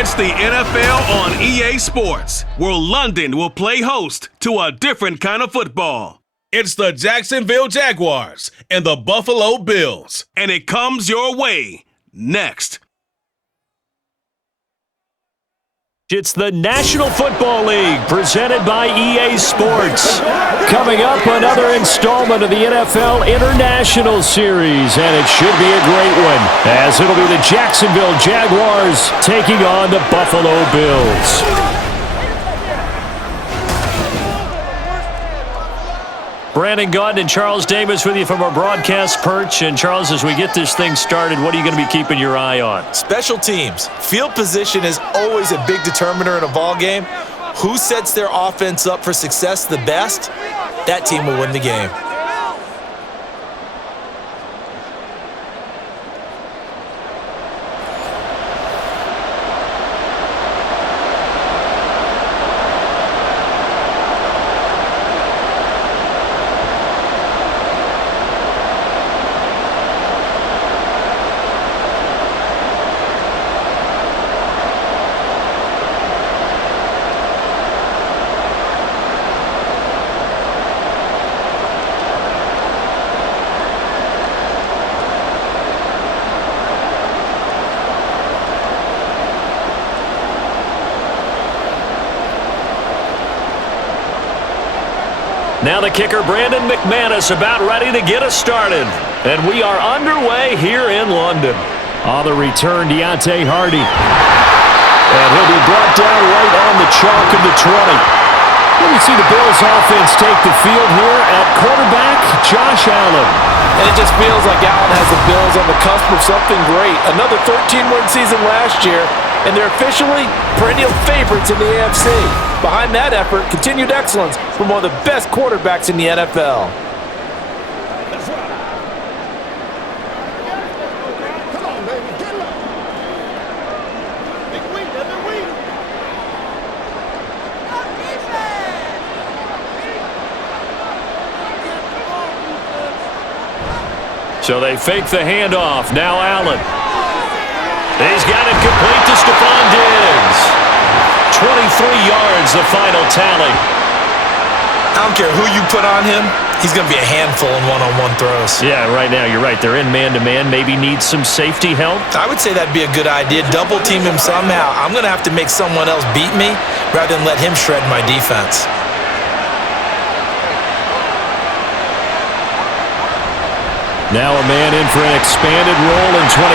It's the NFL on EA Sports, where London will play host to a different kind of football. It's the Jacksonville Jaguars and the Buffalo Bills, and it comes your way next. It's the National Football League presented by EA Sports. Coming up, another installment of the NFL International Series, and it should be a great one, as it'll be the Jacksonville Jaguars taking on the Buffalo Bills. Brandon Gaudin and Charles Davis with you from our broadcast perch. And Charles, as we get this thing started, what are you going to be keeping your eye on? Special teams. Field position is always a big determiner in a ball game. Who sets their offense up for success the best, that team will win the game. Now the kicker, Brandon McManus, about ready to get us started. And we are underway here in London. On the return, Deontay Hardy. And he'll be brought down right on the chalk of the 20. Let me see the Bills offense take the field here at quarterback, Josh Allen. And it just feels like Allen has the Bills on the cusp of something great. Another 13-win season last year, and they're officially perennial favorites in the AFC. Behind that effort, continued excellence from one of the best quarterbacks in the NFL. So they fake the handoff. Now Allen. He's got it complete to Stephon Diggs. 23 yards, the final tally. I don't care who you put on him. He's going to be a handful in one-on-one throws. Yeah, right now, you're right. They're in man-to-man. Maybe needs some safety help. I would say that'd be a good idea. Double team him somehow. I'm going to have to make someone else beat me rather than let him shred my defense. Now a man in for an expanded role in 2023.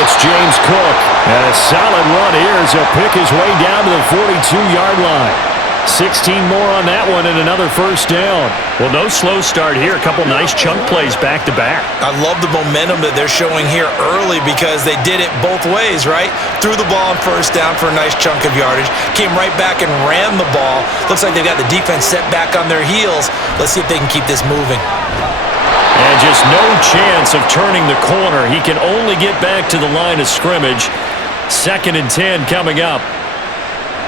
It's James Cook. And a solid run here as he'll pick his way down to the 42-yard line. 16 more on that one and another first down. Well, no slow start here. A couple nice chunk plays back-to-back. I love the momentum that they're showing here early because they did it both ways, right? Threw the ball on first down for a nice chunk of yardage. Came right back and ran the ball. Looks like they've got the defense set back on their heels. Let's see if they can keep this moving. And just no chance of turning the corner. He can only get back to the line of scrimmage. 2nd and 10 coming up.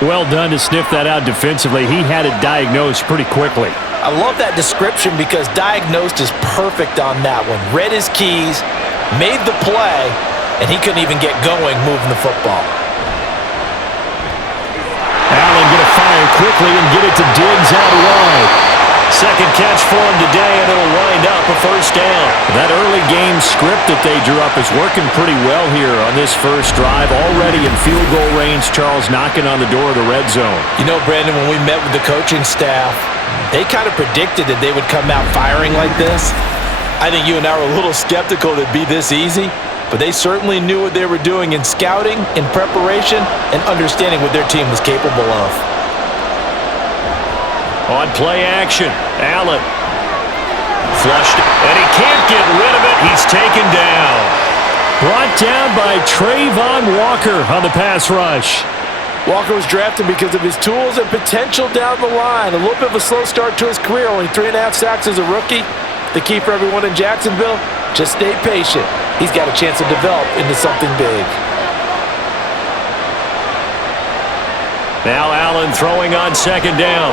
Well done to sniff that out defensively. He had it diagnosed pretty quickly. I love that description because diagnosed is perfect on that one. Read his keys, made the play, and he couldn't even get going moving the football. Allen going to fire quickly and get it to Diggs out wide. Second catch for him today, and it'll wind up a first down. That early game script that they drew up is working pretty well here on this first drive. Already in field goal range, Charles knocking on the door of the red zone. You know, Brandon, when we met with the coaching staff, they kind of predicted that they would come out firing like this. I think you and I were a little skeptical that it'd be this easy, but they certainly knew what they were doing in scouting, in preparation, and understanding what their team was capable of. On play action, Allen. Flushed, and he can't get rid of it. He's taken down. Brought down by Trayvon Walker on the pass rush. Walker was drafted because of his tools and potential down the line. A little bit of a slow start to his career, only 3.5 sacks as a rookie. The key for everyone in Jacksonville, just stay patient. He's got a chance to develop into something big. Now Allen throwing on 2nd down.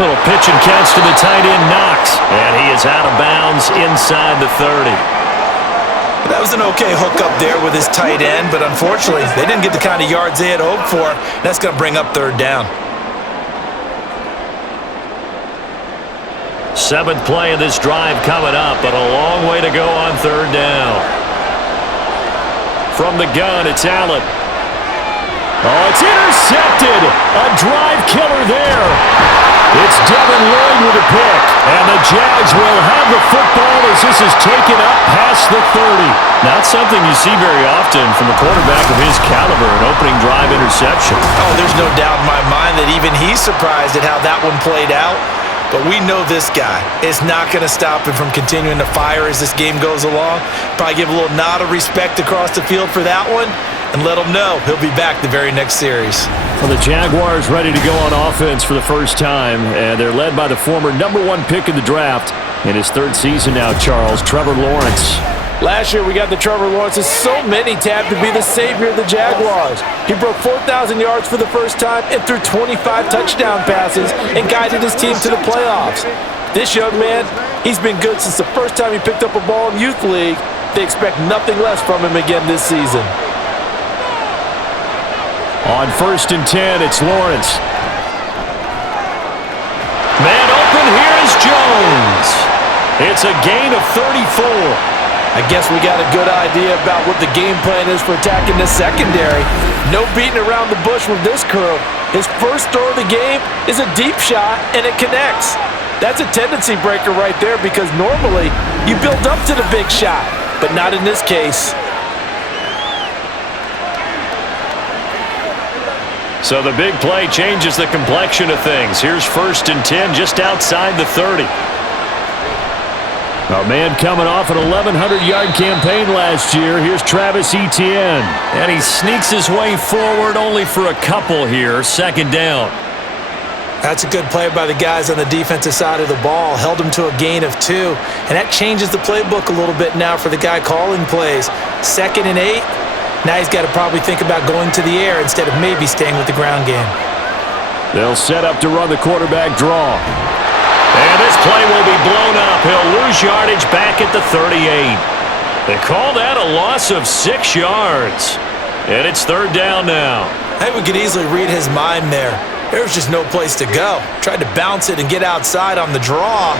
Little pitch and catch to the tight end, Knox. And he is out of bounds inside the 30. That was an okay hook up there with his tight end, but unfortunately, they didn't get the kind of yards they had hoped for. That's going to bring up third down. Seventh play of this drive coming up, but a long way to go on third down. From the gun, it's Allen. Oh, it's intercepted. A drive killer there. It's Devin Lloyd with a pick. And the Jags will have the football as this is taken up past the 30. Not something you see very often from a quarterback of his caliber, an opening drive interception. Oh, there's no doubt in my mind that even he's surprised at how that one played out. But we know this guy is not going to stop him from continuing to fire as this game goes along. Probably give a little nod of respect across the field for that one and let him know he'll be back the very next series. Well, the Jaguars ready to go on offense for the first time, and they're led by the former #1 pick in the draft in his third season now, Charles, Trevor Lawrence. Last year, we got the Trevor Lawrences. So many tapped to be the savior of the Jaguars. He broke 4,000 yards for the first time and threw 25 touchdown passes and guided his team to the playoffs. This young man, he's been good since the first time he picked up a ball in Youth League. They expect nothing less from him again this season. On 1st and 10, it's Lawrence. Man open, here is Jones. It's a gain of 34. I guess we got a good idea about what the game plan is for attacking the secondary. No beating around the bush with this crew. His first throw of the game is a deep shot, and it connects. That's a tendency breaker right there because normally you build up to the big shot, but not in this case. So the big play changes the complexion of things. Here's 1st and 10 just outside the 30. Our man coming off an 1,100-yard campaign last year. Here's Travis Etienne. And he sneaks his way forward only for a couple here. 2nd down. That's a good play by the guys on the defensive side of the ball. Held him to a gain of 2. And that changes the playbook a little bit now for the guy calling plays. 2nd and 8. Now he's got to probably think about going to the air instead of maybe staying with the ground game. They'll set up to run the quarterback draw. And this play will be blown up. He'll lose yardage back at the 38. They call that a loss of 6 yards. And it's 3rd down now. I think we could easily read his mind there. There was just no place to go. Tried to bounce it and get outside on the draw.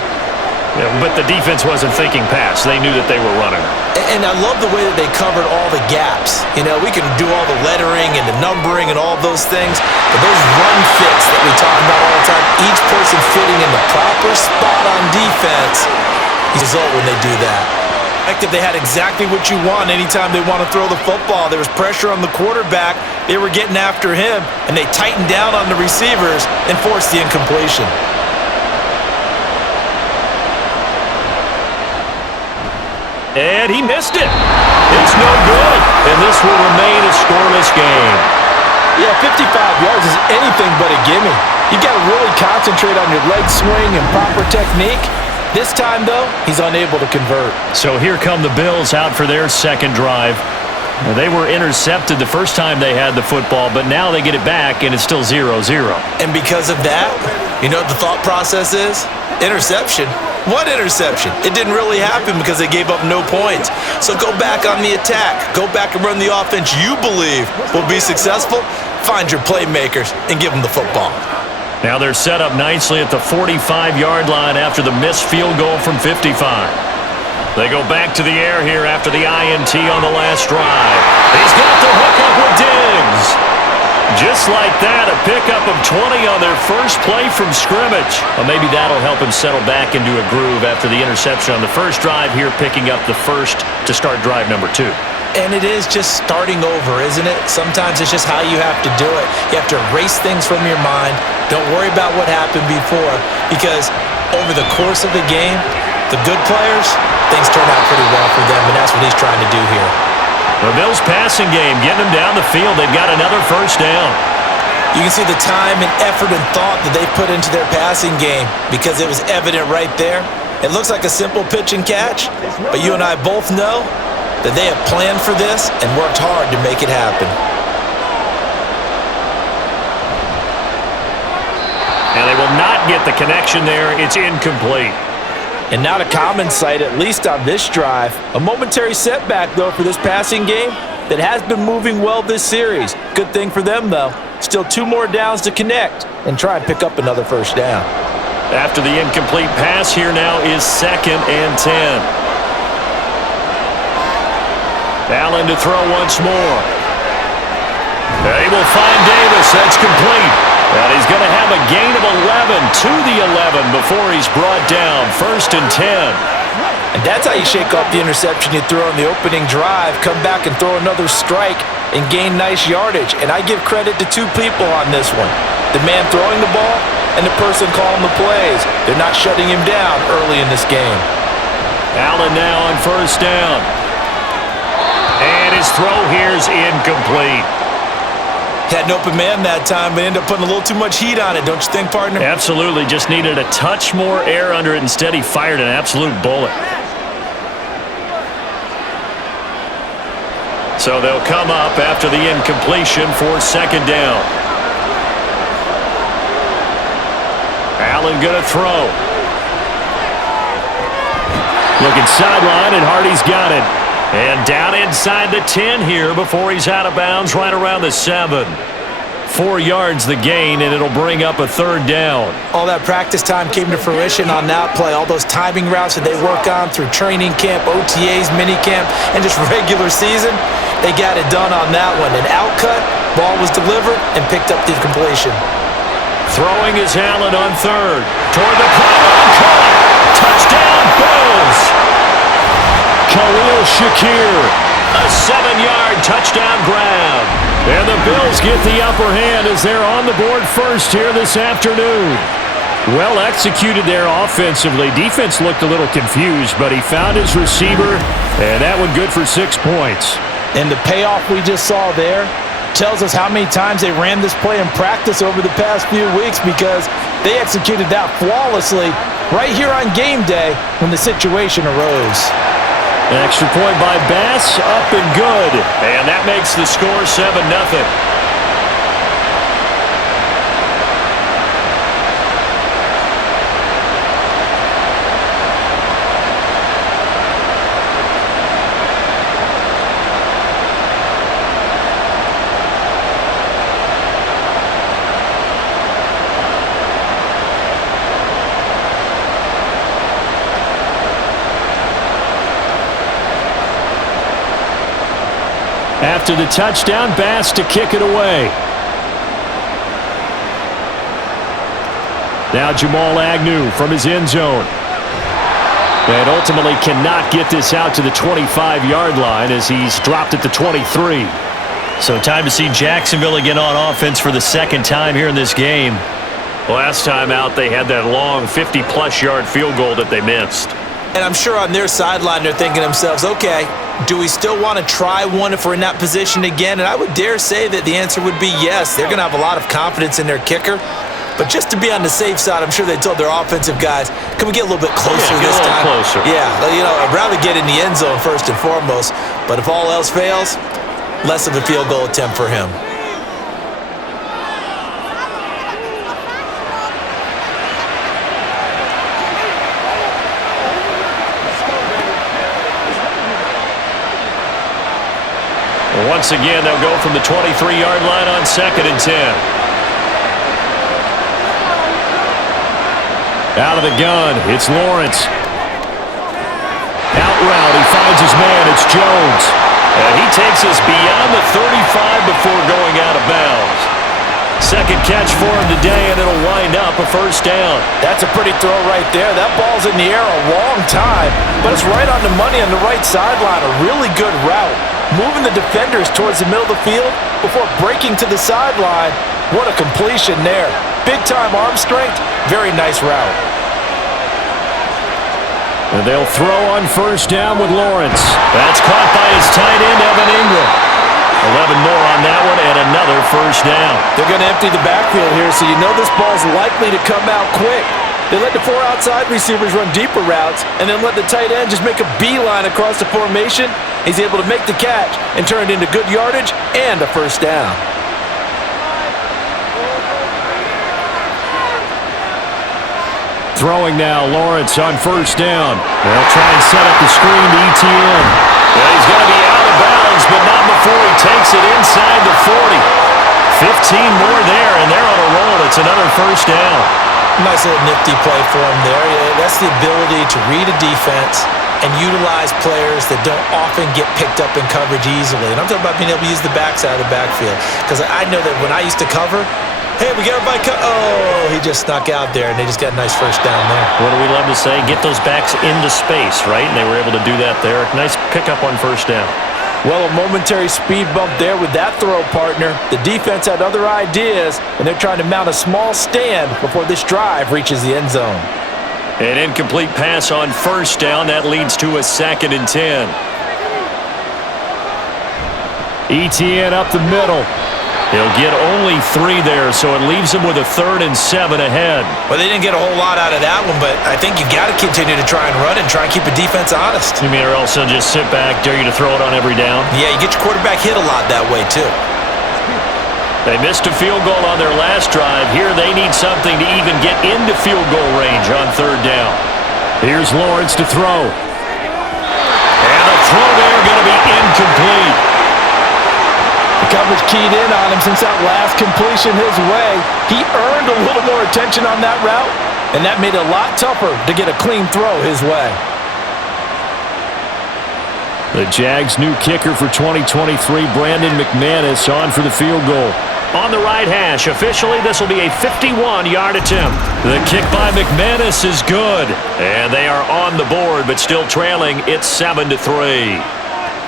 Yeah, but the defense wasn't thinking pass. They knew that they were running. And I love the way that they covered all the gaps. You know, we can do all the lettering and the numbering and all those things, but those run fits that we talk about all the time, each person fitting in the proper spot on defense, result when they do that. They had exactly what you want anytime they want to throw the football. There was pressure on the quarterback. They were getting after him, and they tightened down on the receivers and forced the incompletion. And he missed it. It's no good. And this will remain a scoreless game. Yeah, 55 yards is anything but a gimme. You got to really concentrate on your leg swing and proper technique. This time, though, he's unable to convert. So here come the Bills out for their 2nd drive. They were intercepted the first time they had the football, but now they get it back, and it's still 0-0. And because of that, you know what the thought process is? Interception. What interception? It didn't really happen because they gave up no points. So go back on the attack. Go back and run the offense you believe will be successful. Find your playmakers and give them the football. Now they're set up nicely at the 45-yard line after the missed field goal from 55. They go back to the air here after the INT on the last drive. He's got the hook up with Diggs. Just like that, a pickup of 20 on their first play from scrimmage. Well, maybe that'll help him settle back into a groove after the interception on the first drive here, picking up the first to start drive number 2. And it is just starting over, isn't it? Sometimes it's just how you have to do it. You have to erase things from your mind. Don't worry about what happened before, because over the course of the game, the good players, things turn out pretty well for them, and that's what he's trying to do here. The Bills' passing game, getting them down the field. They've got another first down. You can see the time and effort and thought that they put into their passing game because it was evident right there. It looks like a simple pitch and catch, but you and I both know that they have planned for this and worked hard to make it happen. And they will not get the connection there. It's incomplete. And not a common sight, at least on this drive. A momentary setback, though, for this passing game that has been moving well this series. Good thing for them, though. Still 2 more downs to connect and try and pick up another first down. After the incomplete pass, here now is 2nd and 10. Allen to throw once more. They will find Davis. That's complete. And he's going to have a gain of 11 to the 11 before he's brought down. 1st and 10. And that's how you shake off the interception you threw on the opening drive, come back and throw another strike and gain nice yardage. And I give credit to 2 people on this one. The man throwing the ball and the person calling the plays. They're not shutting him down early in this game. Allen now on 1st down. And his throw here's incomplete. Had an open man that time, but ended up putting a little too much heat on it, don't you think, partner? Absolutely. Just needed a touch more air under it. Instead, he fired an absolute bullet. So they'll come up after the incompletion for 2nd down. Allen going to throw. Looking sideline, and Hardy's got it. And down inside the 10 here before he's out of bounds, right around the 7. 4 yards the gain, and it'll bring up a 3rd down. All that practice time came to fruition on that play. All those timing routes that they work on through training camp, OTAs, minicamp, and just regular season, they got it done on that one. An outcut, ball was delivered, and picked up the completion. Throwing is Allen on 3rd. Toward the pylon, caught. Touchdown, Bills. Khalil Shakir, a 7-yard touchdown grab. And the Bills get the upper hand as they're on the board first here this afternoon. Well executed there offensively. Defense looked a little confused, but he found his receiver, and that one good for 6 points. And the payoff we just saw there tells us how many times they ran this play in practice over the past few weeks, because they executed that flawlessly right here on game day when the situation arose. An extra point by Bass, up and good. And that makes the score 7-0. After the touchdown, Bass to kick it away. Now Jamal Agnew from his end zone. And ultimately cannot get this out to the 25-yard line as he's dropped at the 23. So time to see Jacksonville again on offense for the 2nd time here in this game. Last time out, they had that long 50-plus yard field goal that they missed. And I'm sure on their sideline they're thinking to themselves, okay, do we still want to try one if we're in that position again? And I would dare say that the answer would be yes. They're going to have a lot of confidence in their kicker. But just to be on the safe side, I'm sure they told their offensive guys, can we get a little bit closer this time? Closer. Yeah, I'd rather get in the end zone first and foremost. But if all else fails, less of a field goal attempt for him. Once again, they'll go from the 23-yard line on 2nd and 10. Out of the gun, it's Lawrence. Out route, he finds his man, it's Jones. And he takes us beyond the 35 before going out of bounds. 2nd catch for him today, and it'll wind up a 1st down. That's a pretty throw right there. That ball's in the air a long time, but it's right on the money on the right sideline. A really good route. Moving the defenders towards the middle of the field before breaking to the sideline. What a completion there. Big-time arm strength. Very nice route. And they'll throw on 1st down with Lawrence. That's caught by his tight end, Evan Ingram. 11 more on that one, and another 1st down. They're going to empty the backfield here, so you know this ball's likely to come out quick. They let the 4 outside receivers run deeper routes, and then let the tight end just make a beeline across the formation. He's able to make the catch and turn it into good yardage and a 1st down. Throwing now, Lawrence on first down. They'll try and set up the screen to ETN. Well, he's going to be out of bounds, but not before he takes it inside the 40. 15 more there, and they're on a roll. It's another first down. Nice little nifty play for him there. Yeah, that's the ability to read a defense and utilize players that don't often get picked up in coverage easily. And I'm talking about being able to use the backside of the backfield. Because I know that when I used to cover, hey, we got everybody oh, he just snuck out there, and they just got a nice first down there. What do we love to say? Get those backs into space, right? And they were able to do that there. Nice pickup on first down. Well, a momentary speed bump there with that throw, partner. The defense had other ideas, and they're trying to mount a small stand before this drive reaches the end zone. An incomplete pass on first down. That leads to a 2nd and 10. ETN up the middle. He'll get only 3 there, so it leaves him with a 3rd and 7 ahead. Well, they didn't get a whole lot out of that one, but I think you got to continue to try and run and try and keep the defense honest. You mean or else he'll just sit back, dare you to throw it on every down? Yeah, you get your quarterback hit a lot that way, too. They missed a field goal on their last drive. Here they need something to even get into field goal range on 3rd down. Here's Lawrence to throw. And the throw there going to be incomplete. The coverage keyed in on him since that last completion his way. He earned a little more attention on that route, and that made it a lot tougher to get a clean throw his way. The Jags' new kicker for 2023, Brandon McManus, on for the field goal. On the right hash, officially this will be a 51-yard attempt. The kick by McManus is good, and they are on the board, but still trailing. It's 7-3.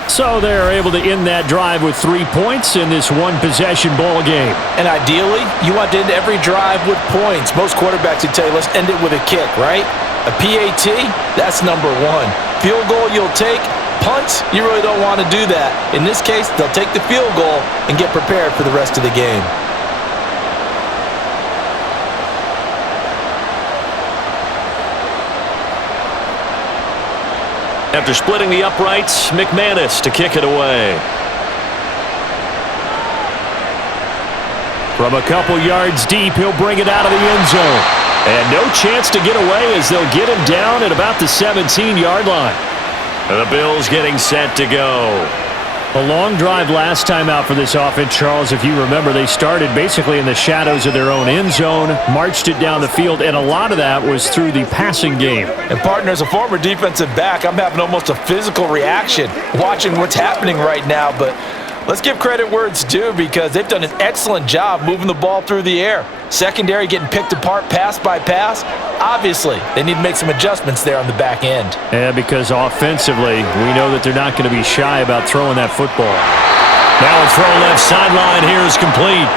So they're able to end that drive with 3 points in this one-possession ball game. And ideally, you want to end every drive with points. Most quarterbacks would tell you, let's end it with a kick, right? A PAT, that's number 1. Field goal you'll take. Punts, you really don't want to do that. In this case, they'll take the field goal and get prepared for the rest of the game. After splitting the uprights, McManus to kick it away. From a couple yards deep, he'll bring it out of the end zone. And no chance to get away as they'll get him down at about the 17-yard line. The Bills getting set to go. A long drive last time out for this offense, Charles. If you remember, they started basically in the shadows of their own end zone, marched it down the field, and a lot of that was through the passing game. And partner, as a former defensive back, I'm having almost a physical reaction watching what's happening right now, but let's give credit where it's due because they've done an excellent job moving the ball through the air. Secondary getting picked apart pass by pass. Obviously, they need to make some adjustments there on the back end. Yeah, because offensively, we know that they're not going to be shy about throwing that football. Now a throw left sideline here is complete.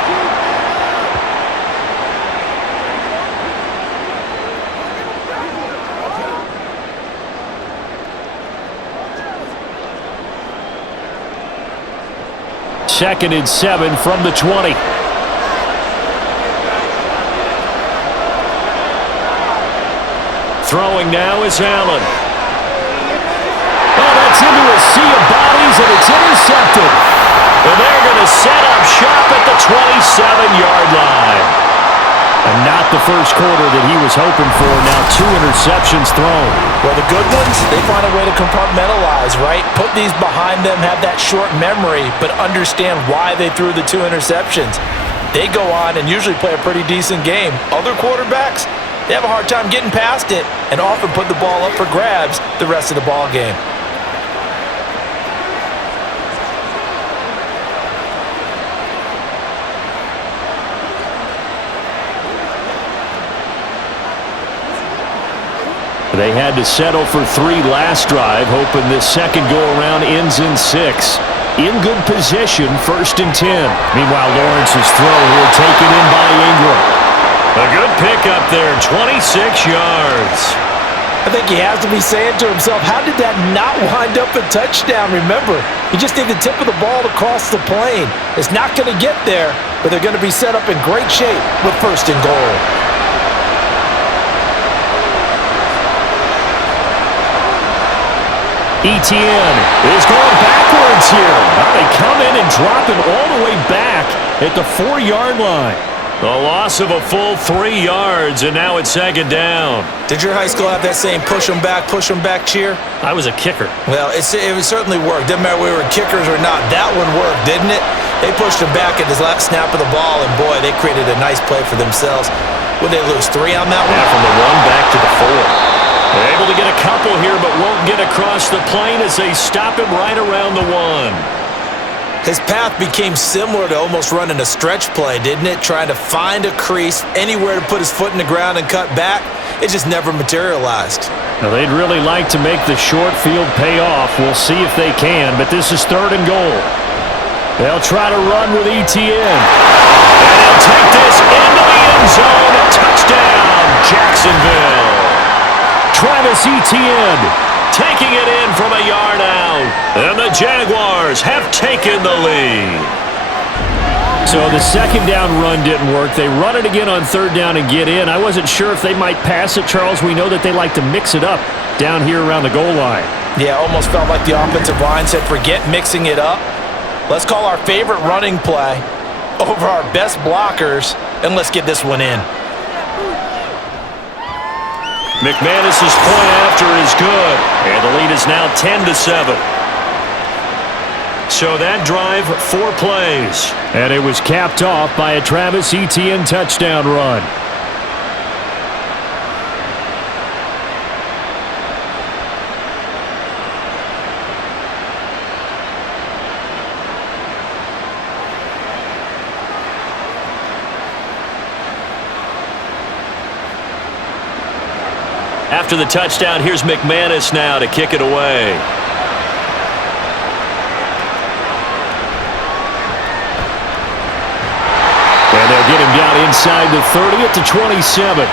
Second and 7 from the 20. Throwing now is Allen. Oh, that's into a sea of bodies, and it's intercepted. And they're going to set up shop at the 27-yard line. And not the first quarter that he was hoping for. Now 2 interceptions thrown. Well, the good ones, they find a way to compartmentalize, right? Put these behind them, have that short memory, but understand why they threw the 2 interceptions. They go on and usually play a pretty decent game. Other quarterbacks, they have a hard time getting past it and often put the ball up for grabs the rest of the ball game. They had to settle for 3 last drive, hoping this second go-around ends in 6. In good position, 1st and 10. Meanwhile, Lawrence's throw here taken in by Ingram. A good pickup there, 26 yards. I think he has to be saying to himself, how did that not wind up a touchdown? Remember, you just need the tip of the ball to cross the plane. It's not going to get there, but they're going to be set up in great shape with 1st and goal. ETN is going backwards here. Now they come in and drop him all the way back at the 4-yard line. A loss of a full 3 yards, and now it's second down. Did your high school have that same push them back cheer? I was a kicker. Well, it certainly worked. Didn't matter whether we were kickers or not. That one worked, didn't it? They pushed him back at the last snap of the ball, and boy, they created a nice play for themselves. Would they lose 3 on that one? Yeah, from the 1 back to the 4. They're able to get a couple here, but won't get across the plane as they stop him right around the 1. His path became similar to almost running a stretch play, didn't it? Trying to find a crease, anywhere to put his foot in the ground and cut back. It just never materialized. Now, they'd really like to make the short field pay off. We'll see if they can, but this is 3rd and goal. They'll try to run with Etienne. And they'll take this into the end zone. Touchdown, Jacksonville. Travis Etienne taking it in from a yard out. And the Jaguars have taken the lead. So the second down run didn't work. They run it again on 3rd down and get in. I wasn't sure if they might pass it, Charles. We know that they like to mix it up down here around the goal line. Yeah, almost felt like the offensive line said, forget mixing it up. Let's call our favorite running play over our best blockers, and let's get this one in. McManus's point after is good, and the lead is now 10-7. So that drive, 4 plays, and it was capped off by a Travis Etienne touchdown run. After the touchdown, here's McManus now to kick it away. And they'll get him down inside the 30 at the 27.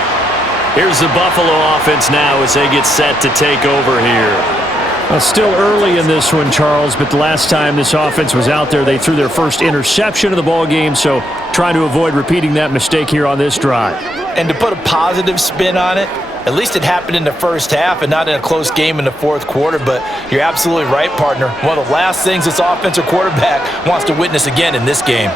Here's the Buffalo offense now as they get set to take over here. Still early in this one, Charles, but the last time this offense was out there, they threw their first interception of the ball game, so trying to avoid repeating that mistake here on this drive. And to put a positive spin on it, at least it happened in the first half and not in a close game in the 4th quarter, but you're absolutely right, partner. One of the last things this offensive quarterback wants to witness again in this game.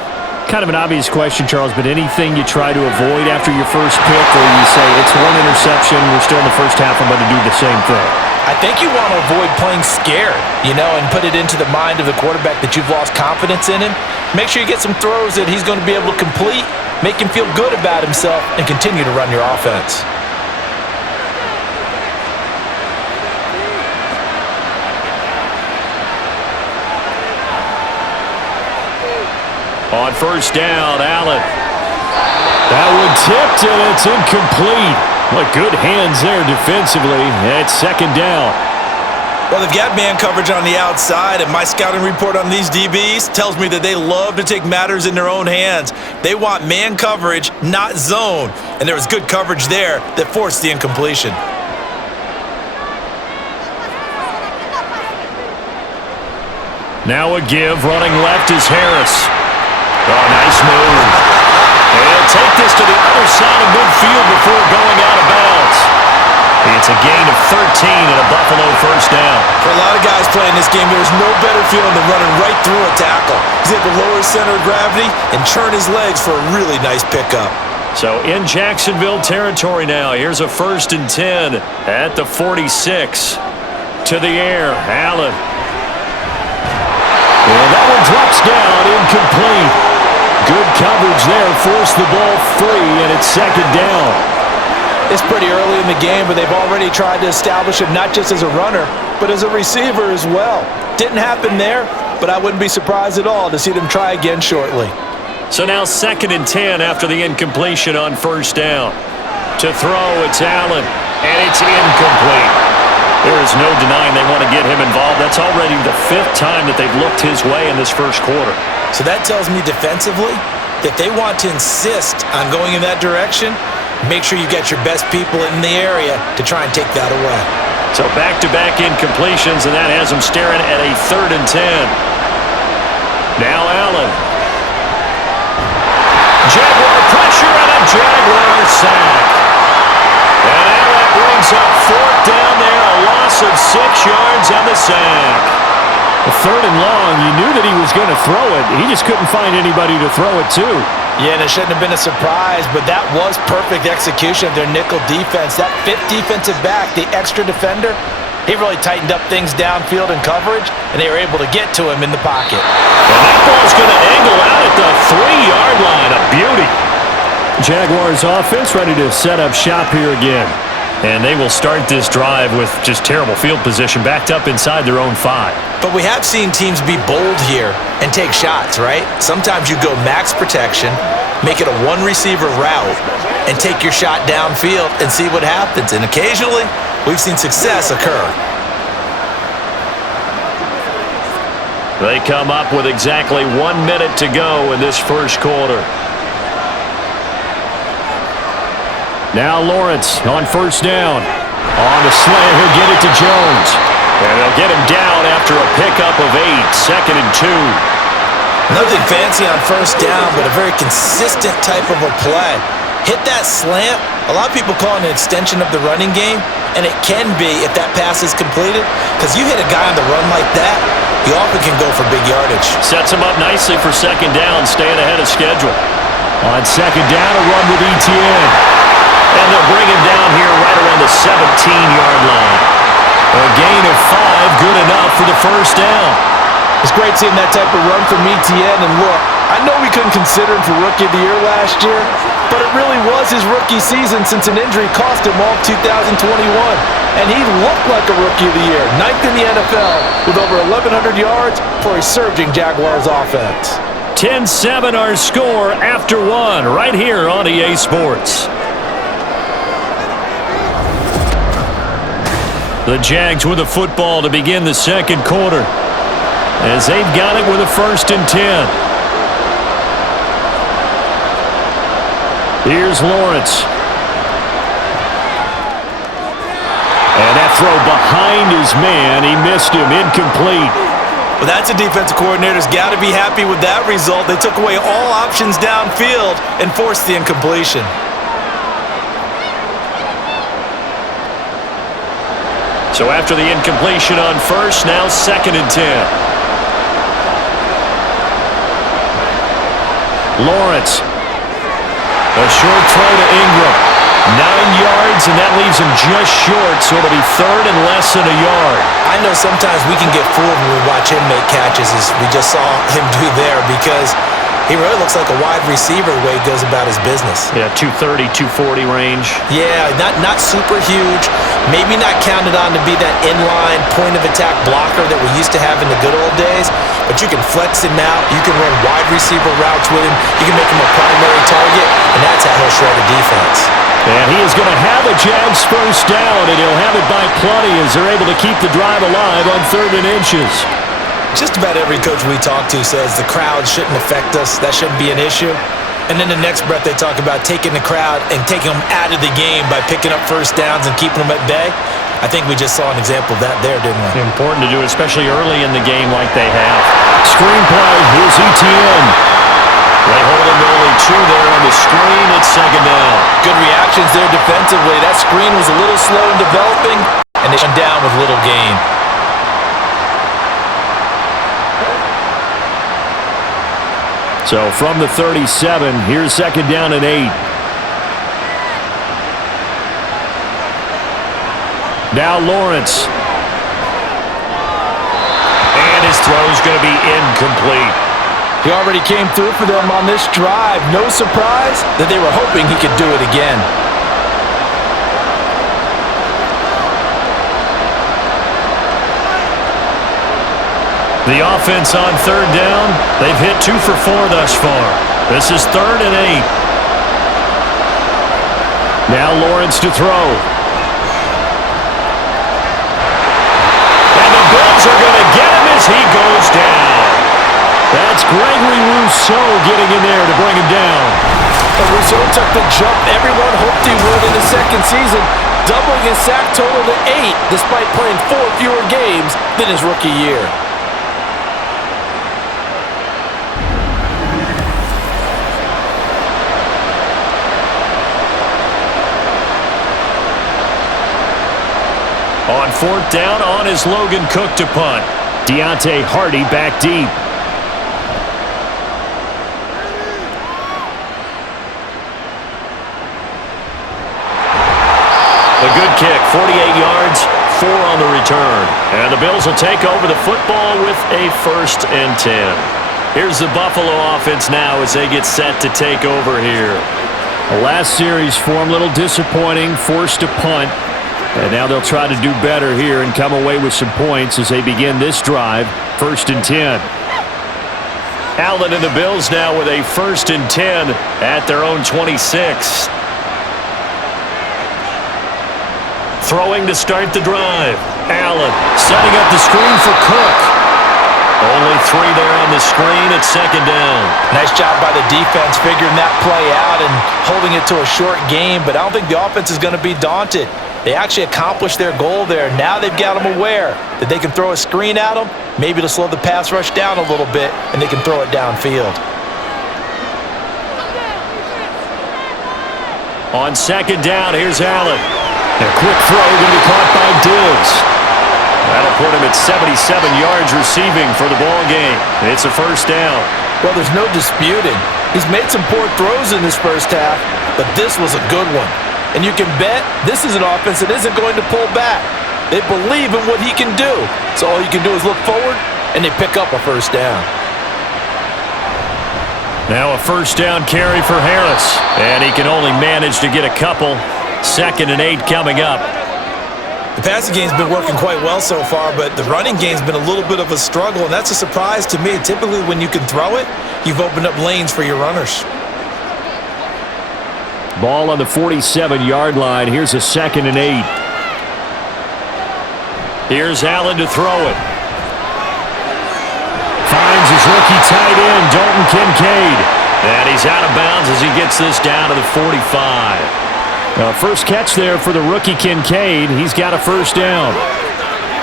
Kind of an obvious question, Charles, but anything you try to avoid after your first pick, or you say it's 1 interception, we're still in the first half, I'm going to do the same thing? I think you want to avoid playing scared, and put it into the mind of the quarterback that you've lost confidence in him. Make sure you get some throws that he's going to be able to complete, make him feel good about himself, and continue to run your offense. On 1st down, Allen. That one tipped, and it's incomplete. What good hands there defensively. It's 2nd down. Well, they've got man coverage on the outside, and my scouting report on these DBs tells me that they love to take matters in their own hands. They want man coverage, not zone. And there was good coverage there that forced the incompletion. Now a give, running left is Harris. Oh, nice move. And he'll take this to the other side of midfield before going out of bounds. It's a gain of 13 and a Buffalo 1st down. For a lot of guys playing this game, there's no better feeling than running right through a tackle. He's able to lower his center of gravity and churn his legs for a really nice pickup. So in Jacksonville territory now, here's a 1st and 10 at the 46. To the air, Allen. And that one drops down, incomplete. Good coverage there, forced the ball free, and it's 2nd down. It's pretty early in the game, but they've already tried to establish him not just as a runner, but as a receiver as well. Didn't happen there, but I wouldn't be surprised at all to see them try again shortly. So now 2nd and 10 after the incompletion on 1st down. To throw, it's Allen, and it's incomplete. There is no denying they want to get him involved. That's already the 5th time that they've looked his way in this 1st quarter. So that tells me defensively that they want to insist on going in that direction. Make sure you get your best people in the area to try and take that away. So back-to-back incompletions, and that has them staring at a 3rd and 10. Now Allen. Jaguar pressure and a Jaguar sack. And Allen brings up 4th down there, a loss of 6 yards on the sack. 3rd and long, you knew that he was going to throw it. He just couldn't find anybody to throw it to. Yeah, and it shouldn't have been a surprise, but that was perfect execution of their nickel defense. That fifth defensive back, the extra defender, he really tightened up things downfield in coverage, and they were able to get to him in the pocket. And that ball's going to angle out at the 3-yard line. A beauty. Jaguars offense ready to set up shop here again. And they will start this drive with just terrible field position, backed up inside their own 5. But we have seen teams be bold here and take shots, right? Sometimes you go max protection, make it a one-receiver route, and take your shot downfield and see what happens. And occasionally, we've seen success occur. They come up with exactly 1 minute to go in this first quarter. Now Lawrence on first down. On the slant, he'll get it to Jones. And they'll get him down after a pickup of 8, 2nd and 2. Nothing fancy on first down, but a very consistent type of a play. Hit that slant. A lot of people call it an extension of the running game, and it can be if that pass is completed, because you hit a guy on the run like that, he often can go for big yardage. Sets him up nicely for second down, staying ahead of schedule. On second down, a run with ETN. And they'll bring him down here right around the 17-yard line. A gain of 5, good enough for the first down. It's great seeing that type of run from ETN. And look, I know we couldn't consider him for Rookie of the Year last year, but it really was his rookie season since an injury cost him all of 2021. And he looked like a Rookie of the Year, 9th in the NFL with over 1,100 yards for a surging Jaguars offense. 10-7 our score after 1 right here on EA Sports. The Jags with the football to begin the second quarter, as they've got it with a 1st and 10. Here's Lawrence. And that throw behind his man, he missed him, incomplete. Well, that's a defensive coordinator's got to be happy with that result. They took away all options downfield and forced the incompletion. So after the incompletion on first, now 2nd and 10. Lawrence. A short throw to Ingram. 9 yards, and that leaves him just short, so it'll be 3rd and less than a yard. I know sometimes we can get fooled when we watch him make catches, as we just saw him do there, because he really looks like a wide receiver the way he goes about his business. Yeah, 230, 240 range. Yeah, not super huge. Maybe not counted on to be that inline point-of-attack blocker that we used to have in the good old days, but you can flex him out. You can run wide receiver routes with him. You can make him a primary target, and that's how he'll shred a defense. And he is going to have a Jags first down, and he'll have it by plenty as they're able to keep the drive alive on 3rd and inches. Just about every coach we talk to says the crowd shouldn't affect us. That shouldn't be an issue. And then the next breath they talk about taking the crowd and taking them out of the game by picking up first downs and keeping them at bay. I think we just saw an example of that there, didn't we? Important to do, especially early in the game like they have. Screenplay, here's ETN. They hold him to only 2 there on the screen. It's 2nd down. Good reactions there defensively. That screen was a little slow in developing, and they shut down with little gain. So from the 37, here's 2nd down and 8. Now Lawrence. And his throw's going to be incomplete. He already came through for them on this drive. No surprise that they were hoping he could do it again. The offense on 3rd down, they've hit 2 for 4 thus far. This is 3rd and 8. Now Lawrence to throw. And the Bills are going to get him as he goes down. That's Gregory Rousseau getting in there to bring him down. Rousseau took the jump everyone hoped he would in the second season, doubling his sack total to 8 despite playing 4 fewer games than his rookie year. On 4th down, on is Logan Cook to punt. Deontay Hardy back deep. The good kick, 48 yards, 4 on the return. And the Bills will take over the football with a 1st and 10. Here's the Buffalo offense now as they get set to take over here. The last series for them, a little disappointing, forced to punt. And now they'll try to do better here and come away with some points as they begin this drive, 1st and 10. Allen and the Bills now with a 1st and 10 at their own 26. Throwing to start the drive. Allen setting up the screen for Cook. Only 3 there on the screen at 2nd down. Nice job by the defense figuring that play out and holding it to a short game, but I don't think the offense is going to be daunted. They actually accomplished their goal there. Now they've got them aware that they can throw a screen at them, maybe to slow the pass rush down a little bit, and they can throw it downfield. On 2nd down, here's Allen. A quick throw going to be caught by Diggs. That'll put him at 77 yards receiving for the ball game. It's a 1st down. Well, there's no disputing. He's made some poor throws in this 1st half, but this was a good one. And you can bet this is an offense that isn't going to pull back. They believe in what he can do. So all you can do is look forward, and they pick up a 1st down. Now a 1st down carry for Harris. And he can only manage to get a couple. 2nd and 8 coming up. The passing game's been working quite well so far, but the running game's been a little bit of a struggle, and that's a surprise to me. Typically, when you can throw it, you've opened up lanes for your runners. Ball on the 47-yard line. Here's a 2nd and 8. Here's Allen to throw it. Finds his rookie tight end, Dalton Kincaid. And he's out of bounds as he gets this down to the 45. First catch there for the rookie Kincaid. He's got a 1st down.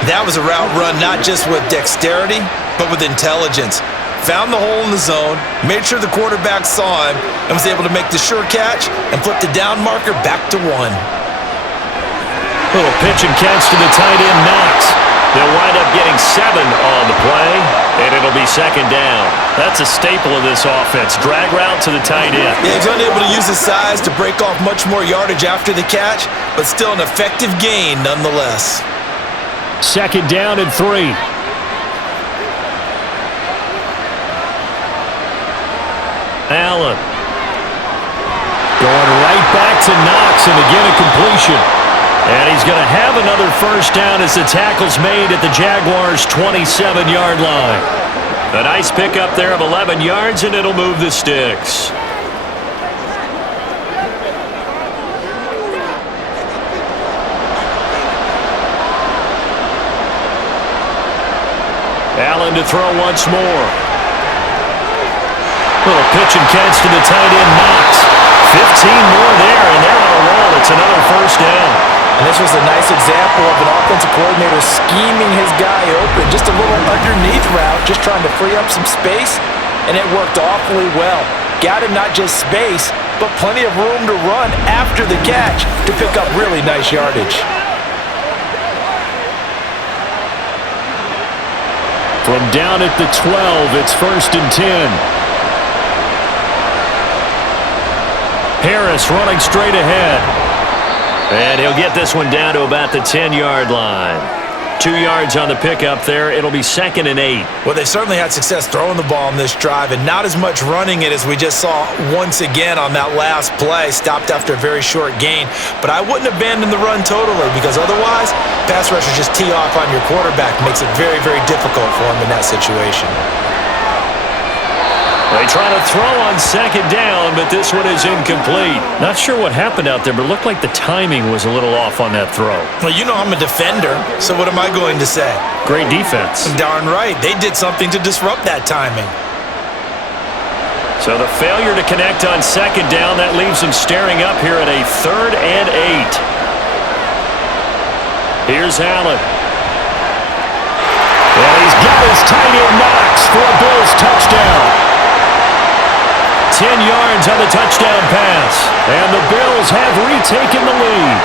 That was a route run not just with dexterity, but with intelligence. Found the hole in the zone, made sure the quarterback saw him, and was able to make the sure catch and flip the down marker back to 1. Little pitch and catch to the tight end, Knox. They'll wind up getting 7 on the play, and it'll be 2nd down. That's a staple of this offense. Drag route to the tight end. Yeah, he's unable to use his size to break off much more yardage after the catch, but still an effective gain nonetheless. 2nd down and 3. Allen. Going right back to Knox, and again a completion. And he's going to have another 1st down as the tackle's made at the Jaguars' 27-yard line. A nice pickup there of 11 yards, and it'll move the sticks. Allen to throw once more. Little pitch and catch to the tight end, Knox. 15 more there, and they're on a roll. It's another 1st down. And this was a nice example of an offensive coordinator scheming his guy open. Just a little underneath route, just trying to free up some space, and it worked awfully well. Got him not just space, but plenty of room to run after the catch to pick up really nice yardage. From down at the 12, it's 1st and 10. Harris running straight ahead. And he'll get this one down to about the 10-yard line. 2 yards on the pickup there. It'll be 2nd and 8. Well, they certainly had success throwing the ball in this drive, and not as much running it as we just saw once again on that last play. Stopped after a very short gain. But I wouldn't abandon the run totally, because otherwise, pass rushers just tee off on your quarterback. Makes it very, very difficult for him in that situation. They try to throw on 2nd down, but this one is incomplete. Not sure what happened out there, but it looked like the timing was a little off on that throw. Well, you know I'm a defender, so what am I going to say? Great defense. Darn right. They did something to disrupt that timing. So the failure to connect on 2nd down, that leaves them staring up here at a 3rd and 8. Here's Allen. And he's got his tight end Knox for a Bills touchdown. 10 yards on the touchdown pass. And the Bills have retaken the lead.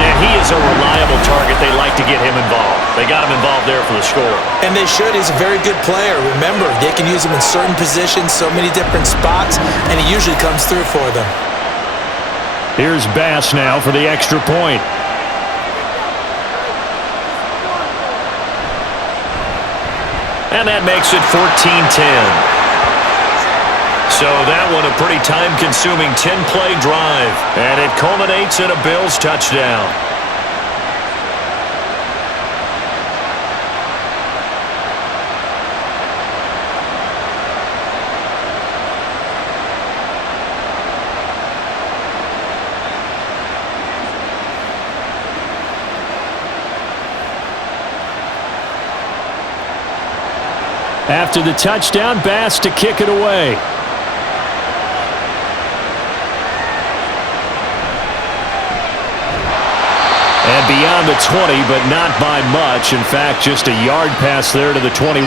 And he is a reliable target. They like to get him involved. They got him involved there for the score. And they should. He's a very good player. Remember, they can use him in certain positions, so many different spots, and he usually comes through for them. Here's Bass now for the extra point. And that makes it 14-10. So that one a pretty time-consuming 10-play drive. And it culminates in a Bills touchdown. After the touchdown, Bass to kick it away. And beyond the 20, but not by much. In fact, just a yard pass there to the 21.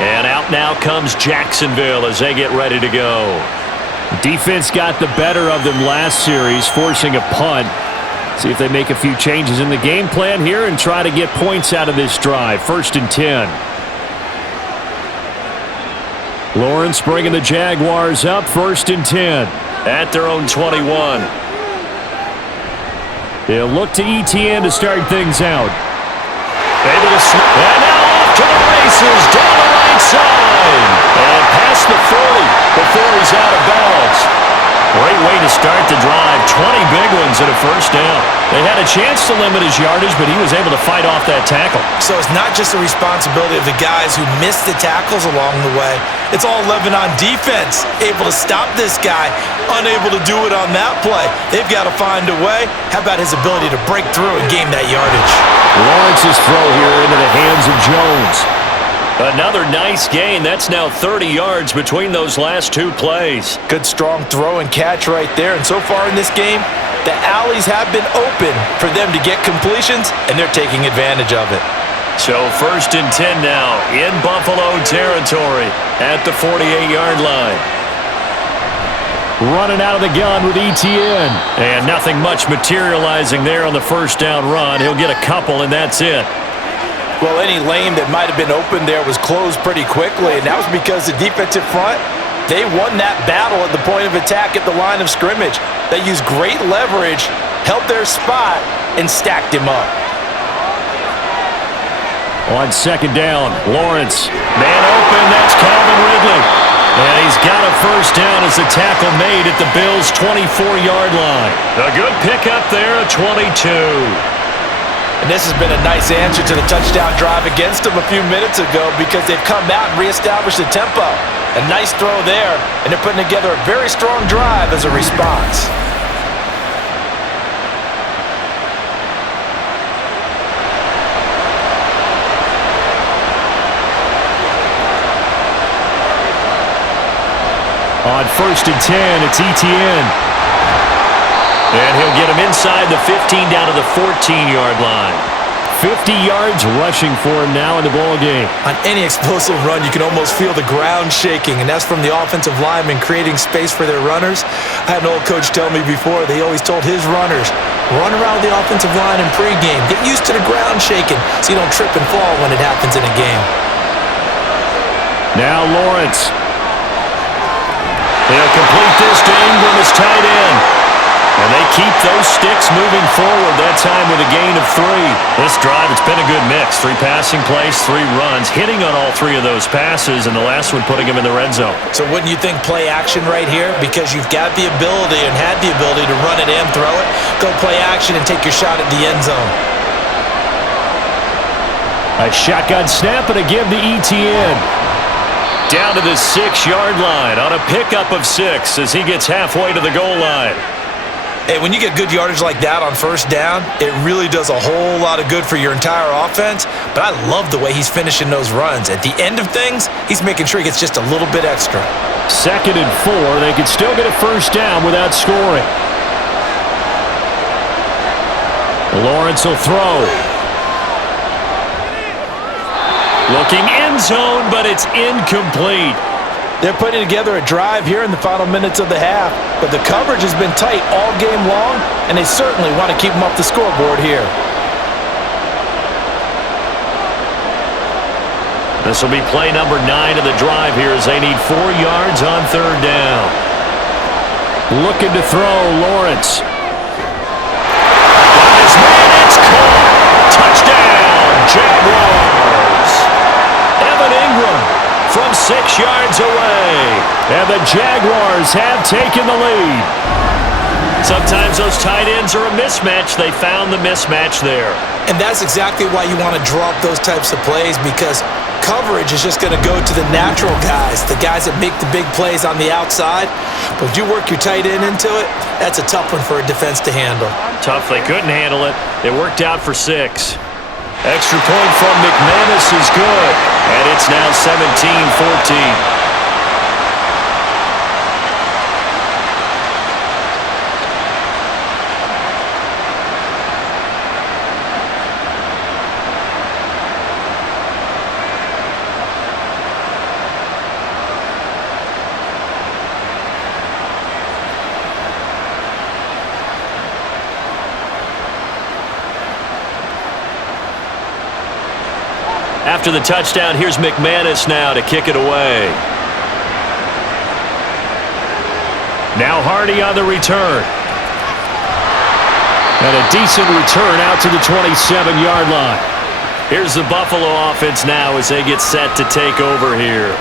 And out now comes Jacksonville as they get ready to go. Defense got the better of them last series, forcing a punt. See if they make a few changes in the game plan here and try to get points out of this drive. 1st and 10. Lawrence bringing the Jaguars up, 1st and 10. At their own 21. They'll look to ETN to start things out. Able to and now off to the races down the right side. And past the 40 before he's out of bounds. Great way to start the drive. 20 big ones and a 1st down. They had a chance to limit his yardage, but he was able to fight off that tackle. So it's not just the responsibility of the guys who missed the tackles along the way. It's all living on defense. Able to stop this guy, unable to do it on that play. They've got to find a way. How about his ability to break through and gain that yardage? Lawrence's throw here into the hands of Jones. Another nice gain. That's now 30 yards between those last 2 plays. Good strong throw and catch right there. And so far in this game, the alleys have been open for them to get completions, and they're taking advantage of it. So 1st and 10 now in Buffalo territory at the 48-yard line. Running out of the gun with ETN. And nothing much materializing there on the 1st down run. He'll get a couple, and that's it. Well, any lane that might have been open there was closed pretty quickly, and that was because the defensive front, they won that battle at the point of attack at the line of scrimmage. They used great leverage, held their spot, and stacked him up. On 2nd down, Lawrence. Man open, that's Calvin Ridley. And he's got a 1st down as the tackle made at the Bills' 24-yard line. A good pickup there, a 22. And this has been a nice answer to the touchdown drive against them a few minutes ago because they've come out and reestablished the tempo. A nice throw there, and they're putting together a very strong drive as a response. On 1st and 10, it's ETN. And he'll get him inside the 15 down to the 14-yard line. 50 yards rushing for him now in the ballgame. On any explosive run, you can almost feel the ground shaking, and that's from the offensive linemen creating space for their runners. I had an old coach tell me before, they always told his runners, run around the offensive line in pregame. Get used to the ground shaking so you don't trip and fall when it happens in a game. Now Lawrence. He'll complete this to Ingram as tight end. And they keep those sticks moving forward, that time with a gain of 3. This drive, it's been a good mix. 3 passing plays, 3 runs, hitting on all 3 of those passes, and the last one putting him in the red zone. So wouldn't you think play action right here? Because you've got the ability and had the ability to run it and throw it. Go play action and take your shot at the end zone. A shotgun snap and a give to ETN. Down to the 6-yard line on a pickup of 6 as he gets halfway to the goal line. Hey, when you get good yardage like that on 1st down, it really does a whole lot of good for your entire offense. But I love the way he's finishing those runs. At the end of things, he's making sure he gets just a little bit extra. 2nd and 4. They could still get a 1st down without scoring. Lawrence will throw. Looking end zone, but it's incomplete. They're putting together a drive here in the final minutes of the half, but the coverage has been tight all game long, and they certainly want to keep them off the scoreboard here. This will be play number 9 of the drive here as they need 4 yards on 3rd down. Looking to throw, Lawrence. Got his man, it's caught. Touchdown, Jaguars. Evan Ingram from 6 yards away. And the Jaguars have taken the lead. Sometimes those tight ends are a mismatch. They found the mismatch there. And that's exactly why you want to draw up those types of plays, because coverage is just going to go to the natural guys, the guys that make the big plays on the outside. But if you work your tight end into it, that's a tough one for a defense to handle. Tough. They couldn't handle it. It worked out for 6. Extra point from McManus is good. And it's now 17-14. After the touchdown, here's McManus now to kick it away. Now Hardy on the return. And a decent return out to the 27-yard line. Here's the Buffalo offense now as they get set to take over here.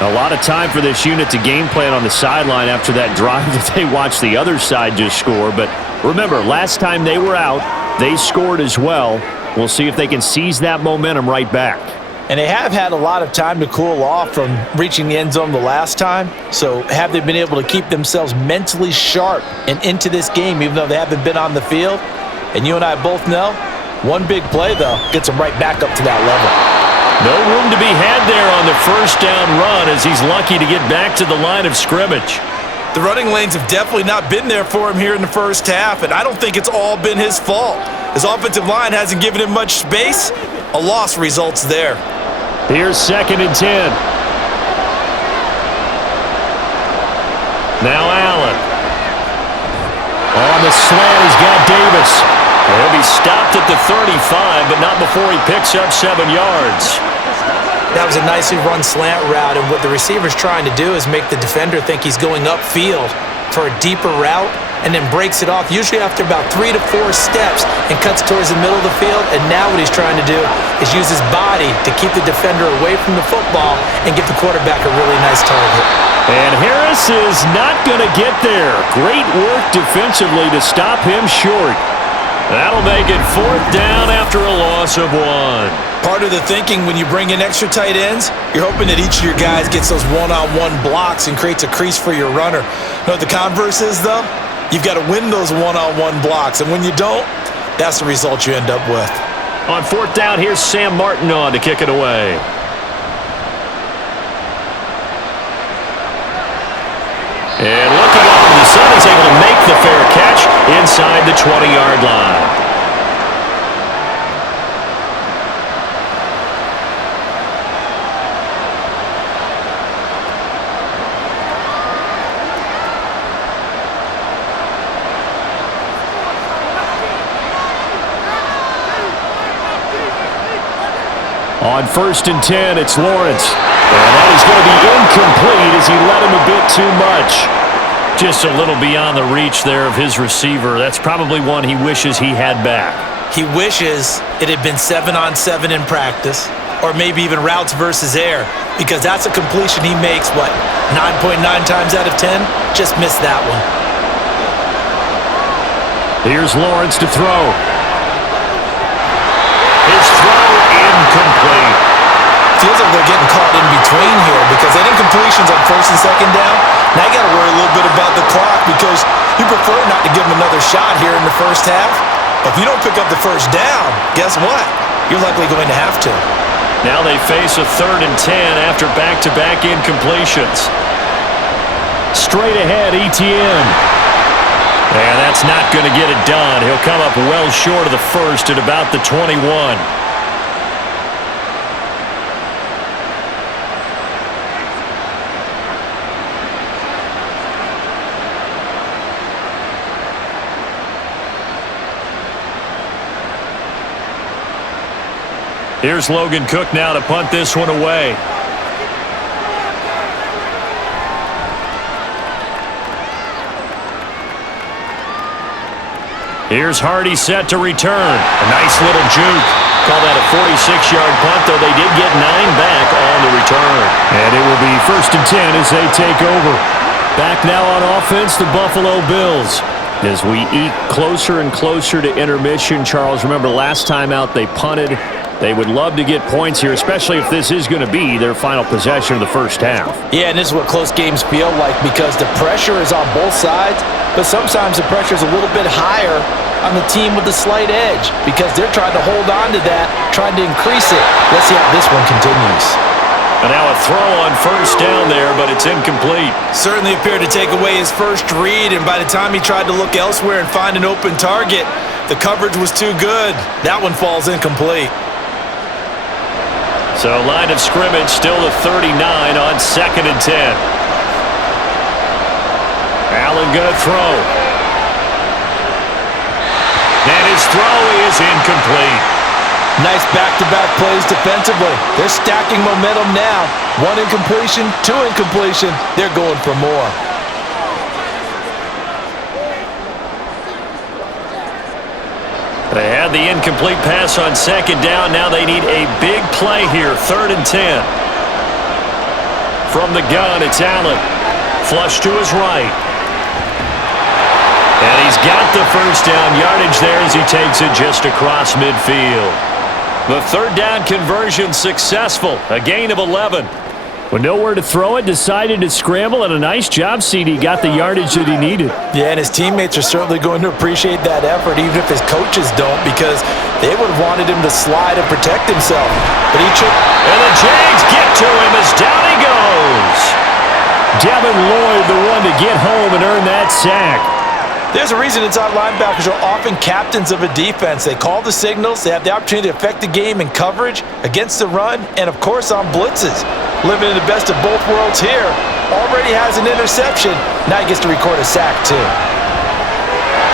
A lot of time for this unit to game plan on the sideline after that drive that they watched the other side just score. But remember, last time they were out, they scored as well. We'll see if they can seize that momentum right back. And they have had a lot of time to cool off from reaching the end zone the last time. So have they been able to keep themselves mentally sharp and into this game, even though they haven't been on the field? And you and I both know, one big play, though, gets them right back up to that level. No room to be had there on the first down run as he's lucky to get back to the line of scrimmage. The running lanes have definitely not been there for him here in the first half, and I don't think it's all been his fault. His offensive line hasn't given him much space. A loss results there. Here's 2nd and 10. Now Allen. On the slant, he's got Davis. He'll be stopped at the 35, but not before he picks up 7 yards. That was a nicely run slant route, and what the receiver's trying to do is make the defender think he's going upfield for a deeper route, and then breaks it off, usually after about 3 to 4 steps, and cuts towards the middle of the field. And now what he's trying to do is use his body to keep the defender away from the football and give the quarterback a really nice target. And Harris is not going to get there. Great work defensively to stop him short. That'll make it 4th down after a loss of 1. Part of the thinking when you bring in extra tight ends, you're hoping that each of your guys gets those one-on-one blocks and creates a crease for your runner. You know what the converse is, though? You've got to win those one-on-one blocks, and when you don't, that's the result you end up with. On 4th down, here's Sam Martin on to kick it away. And looking up, the Sun is able to make the fair catch inside the 20-yard line. On 1st and 10, it's Lawrence. And that is going to be incomplete as he led him a bit too much. Just a little beyond the reach there of his receiver. That's probably one he wishes he had back. He wishes it had been 7-on-7 in practice, or maybe even routes versus air, because that's a completion he makes, 9.9 times out of 10? Just missed that one. Here's Lawrence to throw. His throw incomplete. Feels like they're getting caught in between here because they didn't completions on 1st and 2nd down. Now you got to worry a little bit about the clock because you prefer not to give them another shot here in the first half. But if you don't pick up the first down, guess what? You're likely going to have to. Now they face a 3rd and 10 after back-to-back incompletions. Straight ahead, Etienne. And that's not going to get it done. He'll come up well short of the first at about the 21. Here's Logan Cook now to punt this one away. Here's Hardy set to return. A nice little juke. Call that a 46-yard punt, though they did get 9 back on the return. And it will be 1st and 10 as they take over. Back now on offense, the Buffalo Bills. As we eke closer and closer to intermission, Charles, remember last time out they punted. They would love to get points here, especially if this is going to be their final possession of the first half. Yeah, and this is what close games feel like because the pressure is on both sides, but sometimes the pressure is a little bit higher on the team with the slight edge because they're trying to hold on to that, trying to increase it. Let's see how this one continues. And now a throw on 1st down there, but it's incomplete. Certainly appeared to take away his first read, and by the time he tried to look elsewhere and find an open target, the coverage was too good. That one falls incomplete. So line of scrimmage still the 39 on 2nd and 10. Allen gonna throw. And his throw is incomplete. Nice back-to-back plays defensively. They're stacking momentum now. 1 incompletion, 2 incompletion. They're going for more. They had the incomplete pass on 2nd down. Now they need a big play here. 3rd and 10. From the gun, it's Allen. Flush to his right. And he's got the 1st down yardage there as he takes it just across midfield. The 3rd down conversion successful. A gain of 11. With nowhere to throw it, decided to scramble, and a nice job, CD. Got the yardage that he needed. Yeah, and his teammates are certainly going to appreciate that effort, even if his coaches don't, because they would have wanted him to slide and protect himself. But he took... And the Jags get to him as down he goes. Devin Lloyd, the one to get home and earn that sack. There's a reason inside linebackers are often captains of a defense. They call the signals. They have the opportunity to affect the game in coverage, against the run, and, of course, on blitzes. Living in the best of both worlds here. Already has an interception. Now he gets to record a sack, too.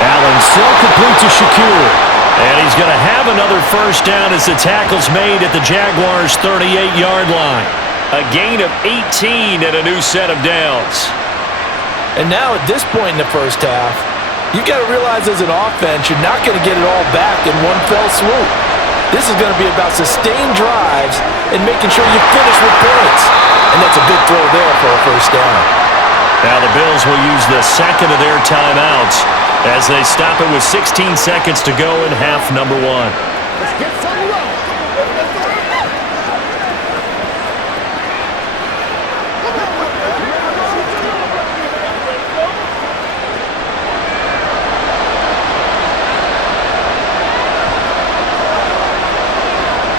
Allen still complete to Shakur. And he's going to have another 1st down as the tackle's made at the Jaguars' 38-yard line. A gain of 18 and a new set of downs. And now at this point in the first half, you've got to realize as an offense, you're not going to get it all back in one fell swoop. This is going to be about sustained drives and making sure you finish with points. And that's a good throw there for a 1st down. Now the Bills will use the 2nd of their timeouts as they stop it with 16 seconds to go in half number 1. Let's get some love.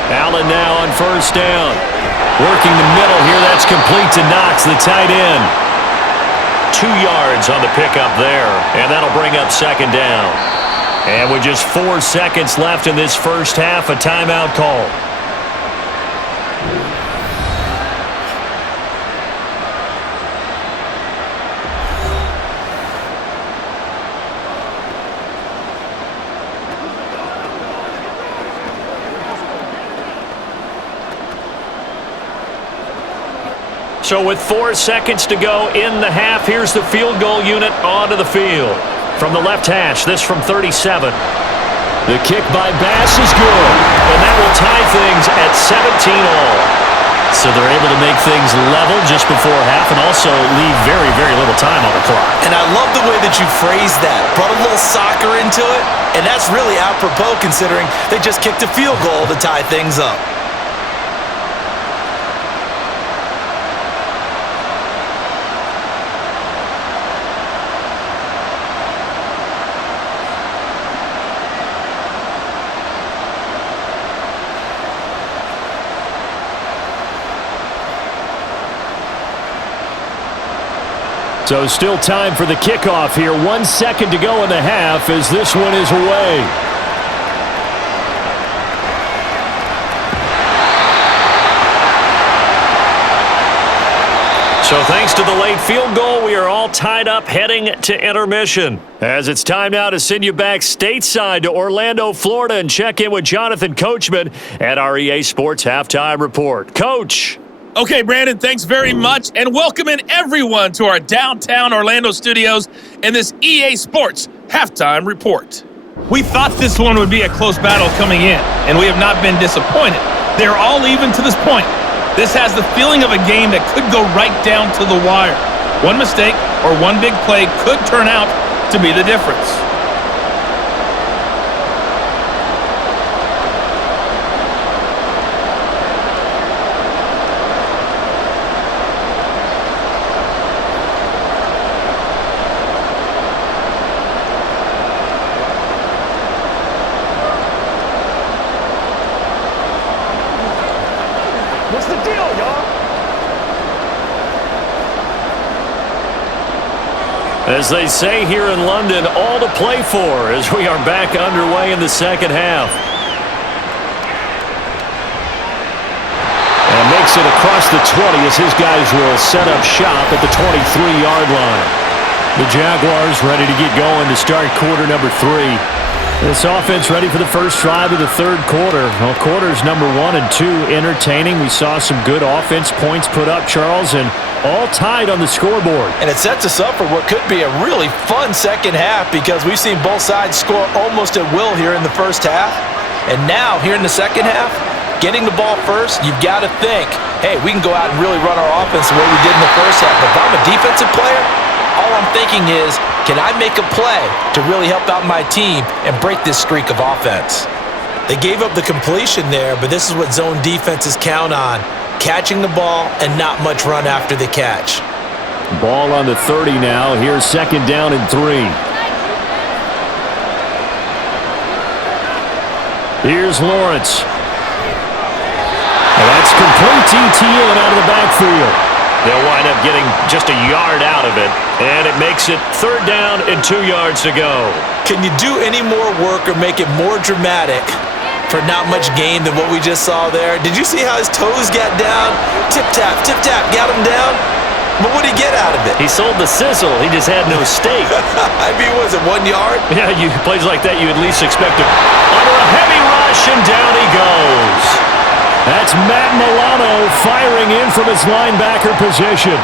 Allen now on 1st down. Working the middle here. That's complete to Knox, the tight end. 2 yards on the pickup there. And that'll bring up 2nd down. And with just 4 seconds left in this first half, a timeout call. So with 4 seconds to go in the half, here's the field goal unit onto the field. From the left hash, this from 37. The kick by Bass is good. And that will tie things at 17 all. So they're able to make things level just before half and also leave very, very little time on the clock. And I love the way that you phrased that. Brought a little soccer into it, and that's really apropos considering they just kicked a field goal to tie things up. So still time for the kickoff here. 1 second to go in the half as this one is away. So thanks to the late field goal, we are all tied up heading to intermission. As it's time now to send you back stateside to Orlando, Florida, and check in with Jonathan Coachman at our EA Sports Halftime Report. Coach. Okay, Brandon, thanks very much, and welcoming everyone to our downtown Orlando studios in this EA Sports Halftime Report. We thought this one would be a close battle coming in, and we have not been disappointed. They're all even to this point. This has the feeling of a game that could go right down to the wire. One mistake or one big play could turn out to be the difference. What's the deal, y'all? As they say here in London, all to play for as we are back underway in the second half. And makes it across the 20 as his guys will set up shop at the 23-yard line. The Jaguars ready to get going to start quarter number 3. This offense ready for the first drive of the third quarter. Well, quarters number 1 and 2 entertaining. We saw some good offense points put up, Charles, and all tied on the scoreboard. And it sets us up for what could be a really fun second half because we've seen both sides score almost at will here in the first half. And now, here in the second half, getting the ball first, you've got to think, hey, we can go out and really run our offense the way we did in the first half. But if I'm a defensive player, all I'm thinking is, can I make a play to really help out my team and break this streak of offense? They gave up the completion there, but this is what zone defenses count on. Catching the ball and not much run after the catch. Ball on the 30 now. Here's second down and 3. Here's Lawrence. And that's complete TTN out of the backfield. They'll wind up getting just a yard out of it, and it makes it third down and 2 yards to go. Can you do any more work or make it more dramatic for not much gain than what we just saw there? Did you see how his toes got down? Tip-tap, got him down. But what did he get out of it? He sold the sizzle. He just had no steak. I mean, was it 1 yard? Yeah, plays like that, you at least expect him. Under a heavy rush, and down he goes. That's Matt Milano firing in from his linebacker position.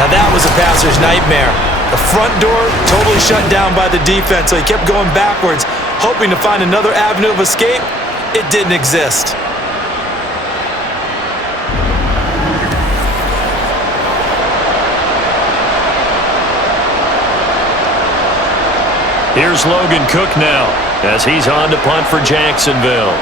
Now that was a passer's nightmare. The front door totally shut down by the defense, so he kept going backwards, hoping to find another avenue of escape. It didn't exist. Here's Logan Cook now as he's on to punt for Jacksonville.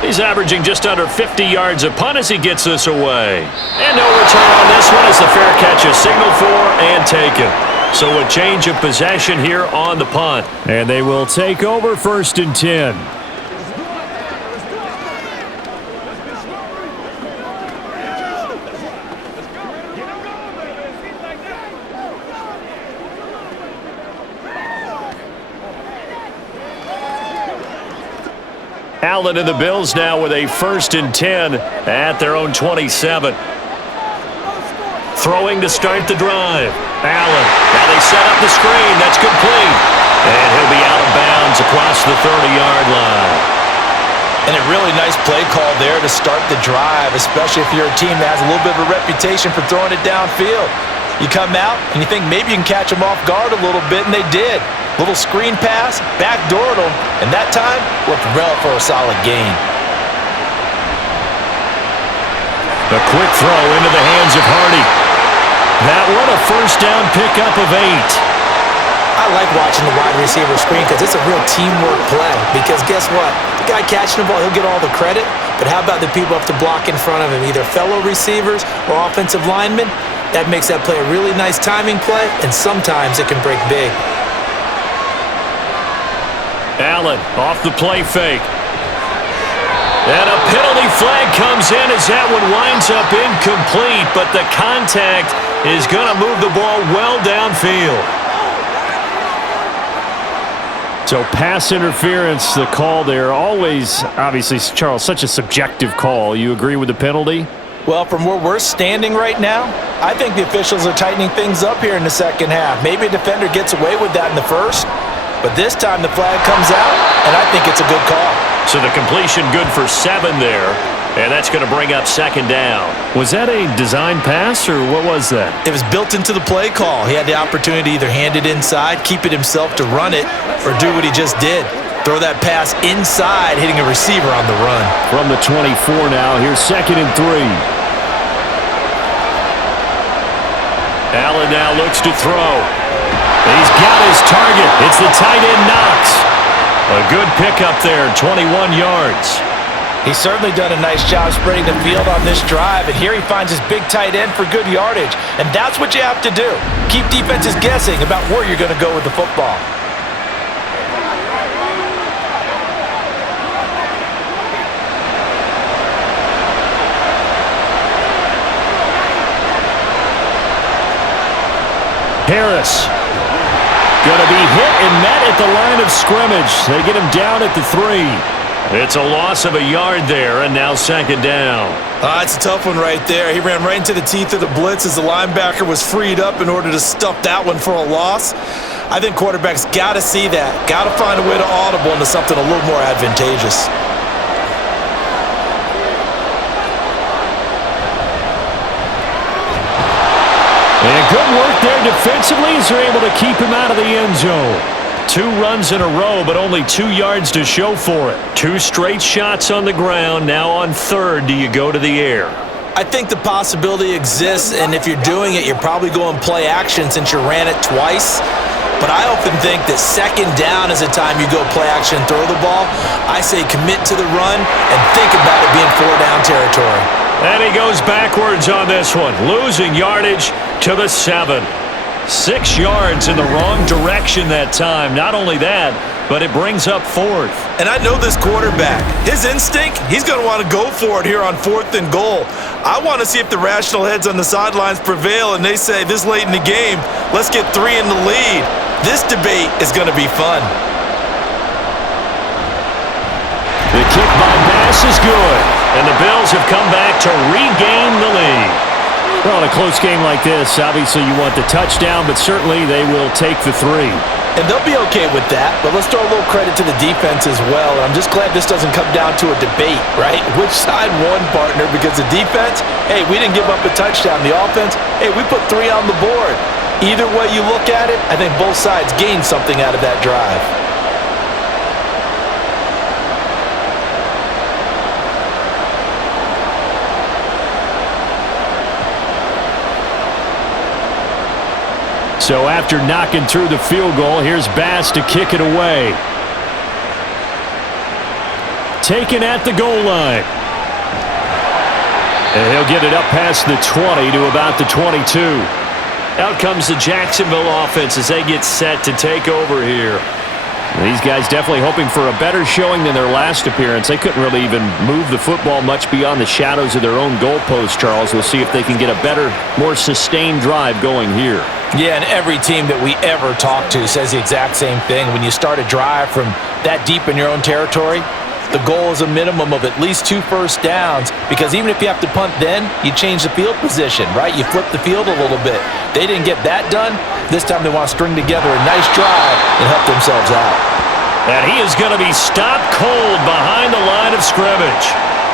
He's averaging just under 50 yards a punt as he gets this away. And no return on this one as the fair catch is signaled for and taken. So a change of possession here on the punt. And they will take over 1st and 10. Allen and the Bills now with a 1st and 10 at their own 27. Throwing to start the drive. Allen. Now they set up the screen. That's complete. And he'll be out of bounds across the 30-yard line. And a really nice play call there to start the drive, especially if you're a team that has a little bit of a reputation for throwing it downfield. You come out and you think maybe you can catch them off guard a little bit, and they did. Little screen pass, backdoored them, and that time worked well for a solid gain. A quick throw into the hands of Hardy. That one a first down pickup of 8. I like watching the wide receiver screen because it's a real teamwork play. Because guess what? The guy catching the ball, he'll get all the credit. But how about the people up to block in front of him, either fellow receivers or offensive linemen? That makes that play a really nice timing play, and sometimes it can break big. Allen off the play fake. And a penalty flag comes in as that one winds up incomplete, but the contact is going to move the ball well downfield. So pass interference, the call there. Always, obviously, Charles, such a subjective call. You agree with the penalty? Well, from where we're standing right now, I think the officials are tightening things up here in the second half. Maybe a defender gets away with that in the first, but this time the flag comes out, and I think it's a good call. So the completion good for 7 there. And that's going to bring up second down. Was that a design pass, or what was that? It was built into the play call. He had the opportunity to either hand it inside, keep it himself to run it, or do what he just did. Throw that pass inside, hitting a receiver on the run. From the 24 now, here's 2nd and 3. Allen now looks to throw. He's got his target. It's the tight end Knox. A good pickup there, 21 yards. He's certainly done a nice job spreading the field on this drive, and here he finds his big tight end for good yardage. And that's what you have to do. Keep defenses guessing about where you're going to go with the football. Harris going to be hit and met at the line of scrimmage. They get him down at the 3. It's a loss of a yard there, and now 2nd down. It's a tough one right there. He ran right into the teeth of the blitz as the linebacker was freed up in order to stuff that one for a loss. I think quarterbacks got to see that. Got to find a way to audible into something a little more advantageous. And good work there defensively as they're able to keep him out of the end zone. 2 runs in a row, but only 2 yards to show for it. 2 straight shots on the ground. Now on 3rd, do you go to the air? I think the possibility exists, and if you're doing it, you're probably going play action since you ran it twice. But I often think that 2nd down is the time you go play action and throw the ball. I say commit to the run and think about it being 4-down territory. And he goes backwards on this one, losing yardage to the 7. 6 yards in the wrong direction that time. Not only that, but it brings up 4th. And I know this quarterback. His instinct, he's going to want to go for it here on 4th and goal. I want to see if the rational heads on the sidelines prevail and they say this late in the game, let's get 3 in the lead. This debate is going to be fun. The kick by Bass is good, and the Bills have come back to regain the lead. Well, in a close game like this, obviously you want the touchdown, but certainly they will take the 3. And they'll be okay with that, but let's throw a little credit to the defense as well. And I'm just glad this doesn't come down to a debate, right? Which side won, partner? Because the defense, hey, we didn't give up a touchdown. The offense, hey, we put 3 on the board. Either way you look at it, I think both sides gained something out of that drive. So after knocking through the field goal, here's Bass to kick it away. Taken at the goal line. And he'll get it up past the 20 to about the 22. Out comes the Jacksonville offense as they get set to take over here. These guys definitely hoping for a better showing than their last appearance. They couldn't really even move the football much beyond the shadows of their own goalpost, Charles. We'll see if they can get a better, more sustained drive going here. Yeah, and every team that we ever talk to says the exact same thing. When you start a drive from that deep in your own territory, the goal is a minimum of at least 2 first downs, because even if you have to punt then, you change the field position, right? You flip the field a little bit. They didn't get that done. This time they want to string together a nice drive and help themselves out. And he is going to be stopped cold behind the line of scrimmage.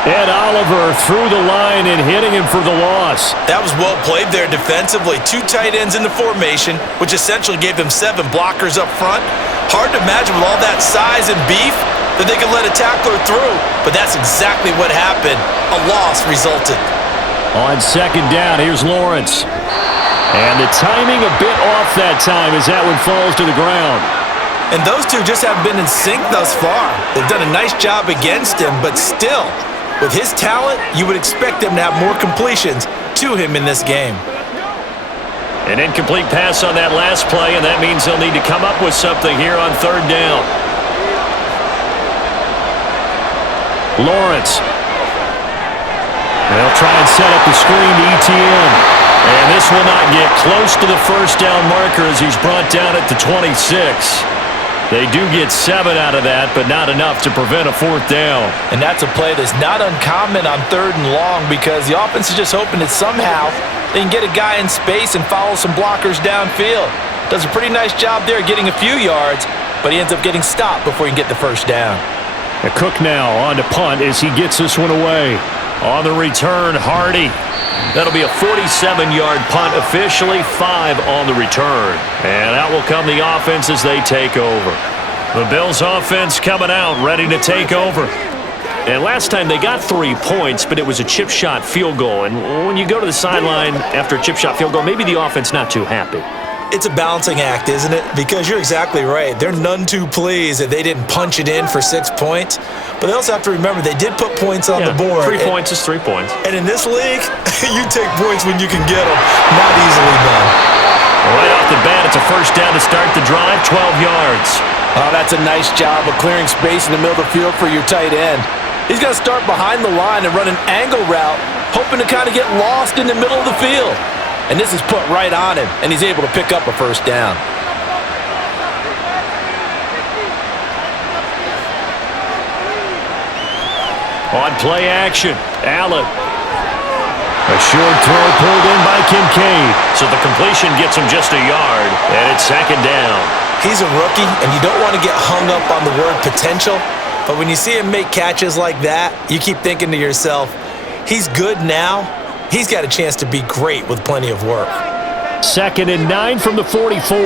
Ed Oliver through the line and hitting him for the loss. That was well played there defensively. 2 tight ends in the formation, which essentially gave them 7 blockers up front. Hard to imagine with all that size and beef that they could let a tackler through, but that's exactly what happened. A loss resulted. On 2nd down, here's Lawrence. And the timing a bit off that time as that one falls to the ground. And those two just haven't been in sync thus far. They've done a nice job against him, but still, with his talent, you would expect him to have more completions to him in this game. An incomplete pass on that last play, and that means they'll need to come up with something here on 3rd down. Lawrence. They'll try and set up the screen to ETN. And this will not get close to the first down marker as he's brought down at the 26. They do get 7 out of that, but not enough to prevent a 4th down. And that's a play that's not uncommon on 3rd and long, because the offense is just hoping that somehow they can get a guy in space and follow some blockers downfield. Does a pretty nice job there getting a few yards, but he ends up getting stopped before he can get the first down. A Cook now on to punt as he gets this one away. On the return, Hardy. That'll be a 47-yard punt officially, 5 on the return. And out will come the offense as they take over. The Bills offense coming out, ready to take over. And last time they got 3 points, but it was a chip shot field goal. And when you go to the sideline after a chip shot field goal, maybe the offense not too happy. It's a balancing act, isn't it? Because you're exactly right. They're none too pleased that they didn't punch it in for 6 points. But they also have to remember they did put points on the board. 3 points is 3 points. And in this league, you take points when you can get them. Not easily done. Right off the bat, it's a first down to start the drive, 12 yards. Oh, that's a nice job of clearing space in the middle of the field for your tight end. He's going to start behind the line and run an angle route, hoping to kind of get lost in the middle of the field. And this is put right on him, and he's able to pick up a first down. On play action, Allen. A short throw pulled in by Kincaid. So the completion gets him just a yard, and it's second down. He's a rookie, and you don't want to get hung up on the word potential. But when you see him make catches like that, you keep thinking to yourself, he's good now. He's got a chance to be great with plenty of work. 2nd and 9 from the 44.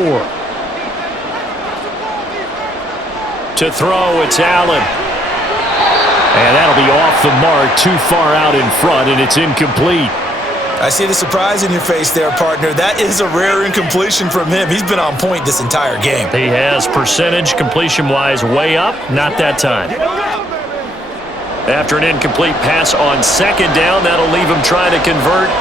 To throw, it's Allen. And that'll be off the mark, too far out in front, and it's incomplete. I see the surprise in your face there, partner. That is a rare incompletion from him. He's been on point this entire game. He has percentage, completion-wise, way up. Not that time. After an incomplete pass on 2nd down, that'll leave him trying to convert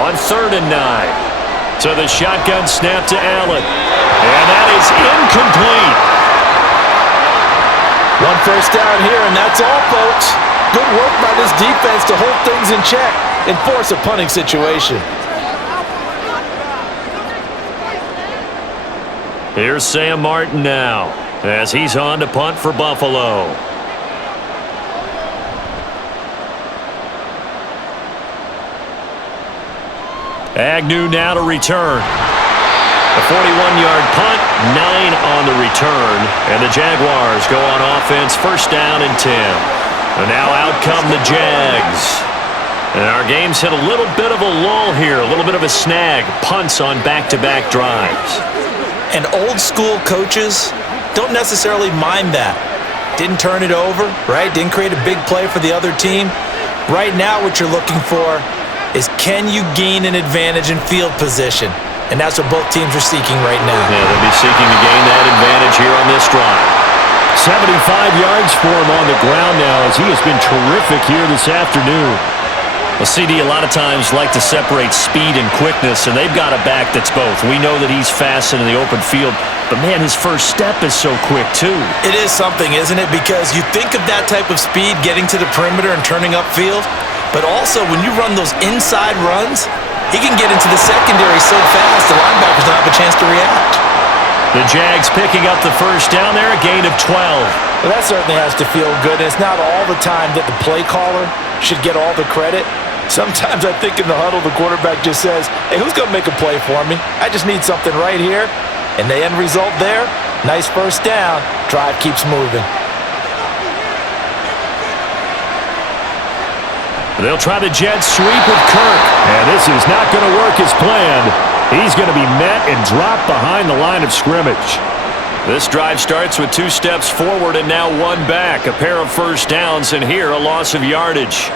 on 3rd and 9. So the shotgun snap to Allen. And that is incomplete. One first down here, and that's all, folks. Good work by this defense to hold things in check and force a punting situation. Here's Sam Martin now as he's on to punt for Buffalo. Agnew now to return. A 41-yard punt, 9 on the return, and the Jaguars go on offense, first down and 10. And now out come the Jags. And our game's hit a little bit of a lull here, a little bit of a snag, punts on back-to-back drives. And old-school coaches don't necessarily mind that. Didn't turn it over, right? Didn't create a big play for the other team. Right now what you're looking for is can you gain an advantage in field position? And that's what both teams are seeking right now. Yeah, they'll be seeking to gain that advantage here on this drive. 75 yards for him on the ground now as he has been terrific here this afternoon. Well, CD a lot of times like to separate speed and quickness, and they've got a back that's both. We know that he's fast in the open field, but man, his first step is so quick too. It is something, isn't it? Because you think of that type of speed getting to the perimeter and turning upfield, but also when you run those inside runs, he can get into the secondary so fast the linebackers don't have a chance to react. The Jags picking up the first down there, a gain of 12. Well, that certainly has to feel good. And it's not all the time that the play caller should get all the credit. Sometimes I think in the huddle, the quarterback just says, hey, who's going to make a play for me? I just need something right here. And the end result there, nice first down. Drive keeps moving. They'll try the jet sweep with Kirk. And this is not going to work as planned. He's going to be met and dropped behind the line of scrimmage. This drive starts with 2 steps forward and now 1 back. A pair of first downs, and here a loss of yardage.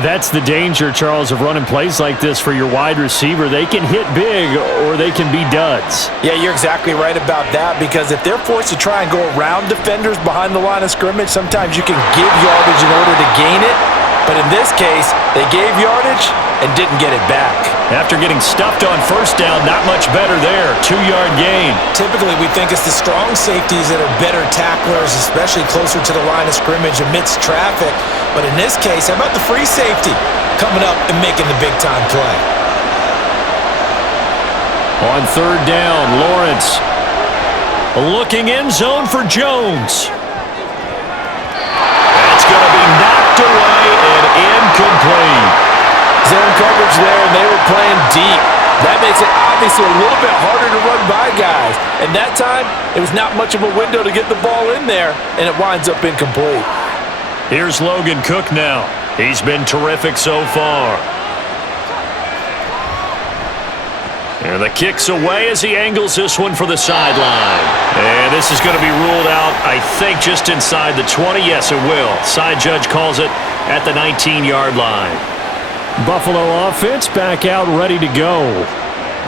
That's the danger, Charles, of running plays like this for your wide receiver. They can hit big or they can be duds. Yeah, you're exactly right about that, because if they're forced to try and go around defenders behind the line of scrimmage, sometimes you can give yardage in order to gain it. But in this case, they gave yardage and didn't get it back. After getting stuffed on first down, not much better there. 2-yard gain. Typically, we think it's the strong safeties that are better tacklers, especially closer to the line of scrimmage amidst traffic. But in this case, how about the free safety coming up and making the big-time play? On 3rd down, Lawrence looking end zone for Jones. That's going to be knocked away and incomplete. Zone coverage there, and they were playing deep. That makes it obviously a little bit harder to run by guys. And that time, it was not much of a window to get the ball in there, and it winds up incomplete. Here's Logan Cook now. He's been terrific so far. And the kick's away as he angles this one for the sideline. And this is going to be ruled out, I think, just inside the 20. Yes, it will. Side judge calls it at the 19-yard line. Buffalo offense back out ready to go.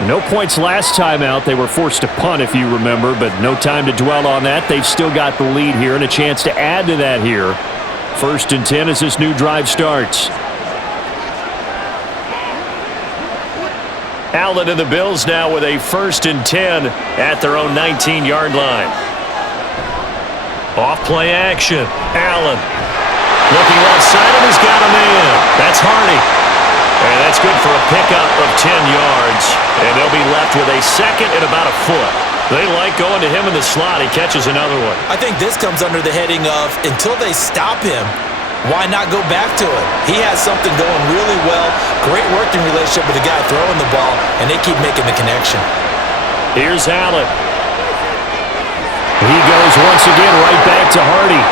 No points last time out. They were forced to punt, if you remember, but no time to dwell on that. They've still got the lead here and a chance to add to that here. 1st and 10 as this new drive starts. Allen and the Bills now with a 1st and 10 at their own 19-yard line. Off play action. Allen looking left side and he's got a man. That's Hardy. And that's good for a pickup of 10 yards. And they'll be left with a second and about a foot. They like going to him in the slot. He catches another one. I think this comes under the heading of until they stop him, why not go back to it? He has something going really well. Great working relationship with the guy throwing the ball, and they keep making the connection. Here's Allen. He goes once again right back to Hardy.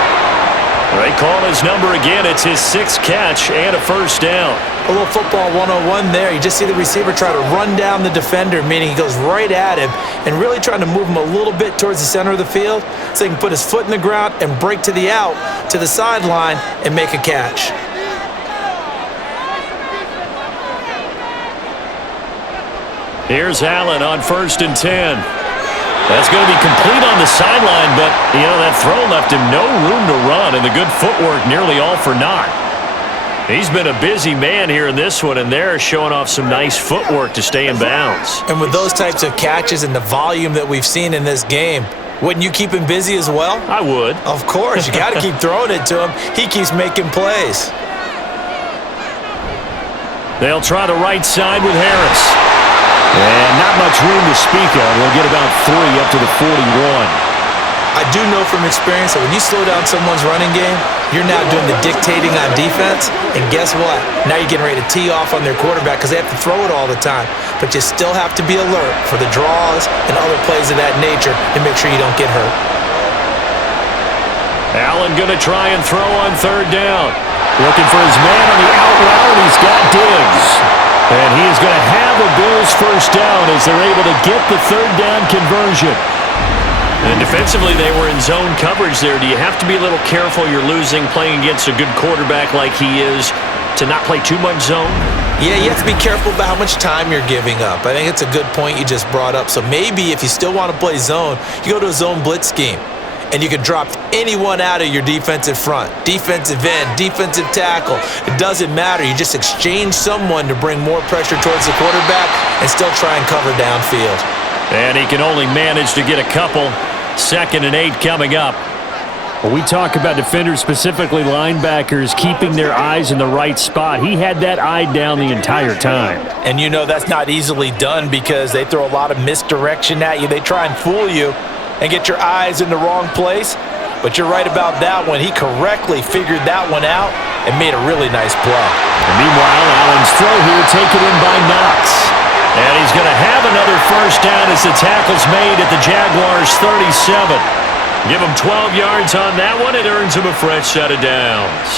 They call his number again. It's his 6th catch and a 1st down. A little football 101 there. You just see the receiver try to run down the defender, meaning he goes right at him and really trying to move him a little bit towards the center of the field so he can put his foot in the ground and break to the out, to the sideline, and make a catch. Here's Allen on 1st and 10. That's going to be complete on the sideline, but, that throw left him no room to run, and the good footwork nearly all for naught. He's been a busy man here in this one, and they're showing off some nice footwork to stay in bounds. And with those types of catches and the volume that we've seen in this game, wouldn't you keep him busy as well? I would. Of course. You got to keep throwing it to him. He keeps making plays. They'll try the right side with Harris. And not much room to speak of. They'll get about 3 up to the 41. I do know from experience that when you slow down someone's running game, you're now doing the dictating on defense. And guess what? Now you're getting ready to tee off on their quarterback because they have to throw it all the time. But you still have to be alert for the draws and other plays of that nature to make sure you don't get hurt. Allen going to try and throw on 3rd down. Looking for his man on the out route. He's got Diggs. And he is going to have a Bills 1st down as they're able to get the 3rd down conversion. And defensively, they were in zone coverage there. Do you have to be a little careful? You're losing playing against a good quarterback like he is to not play too much zone? Yeah, you have to be careful about how much time you're giving up. I think it's a good point you just brought up. So maybe if you still want to play zone, you go to a zone blitz scheme. And you can drop anyone out of your defensive front, defensive end, defensive tackle. It doesn't matter. You just exchange someone to bring more pressure towards the quarterback and still try and cover downfield. And he can only manage to get a couple. 2nd and 8 coming up. When we talk about defenders, specifically linebackers, keeping their eyes in the right spot, he had that eye down the entire time. And that's not easily done because they throw a lot of misdirection at you. They try and fool you and get your eyes in the wrong place. But you're right about that one. He correctly figured that one out and made a really nice play. And meanwhile, Allen's throw here taken in by Knox. And he's going to have another 1st down as the tackle's made at the Jaguars 37. Give him 12 yards on that one. It earns him a fresh set of downs.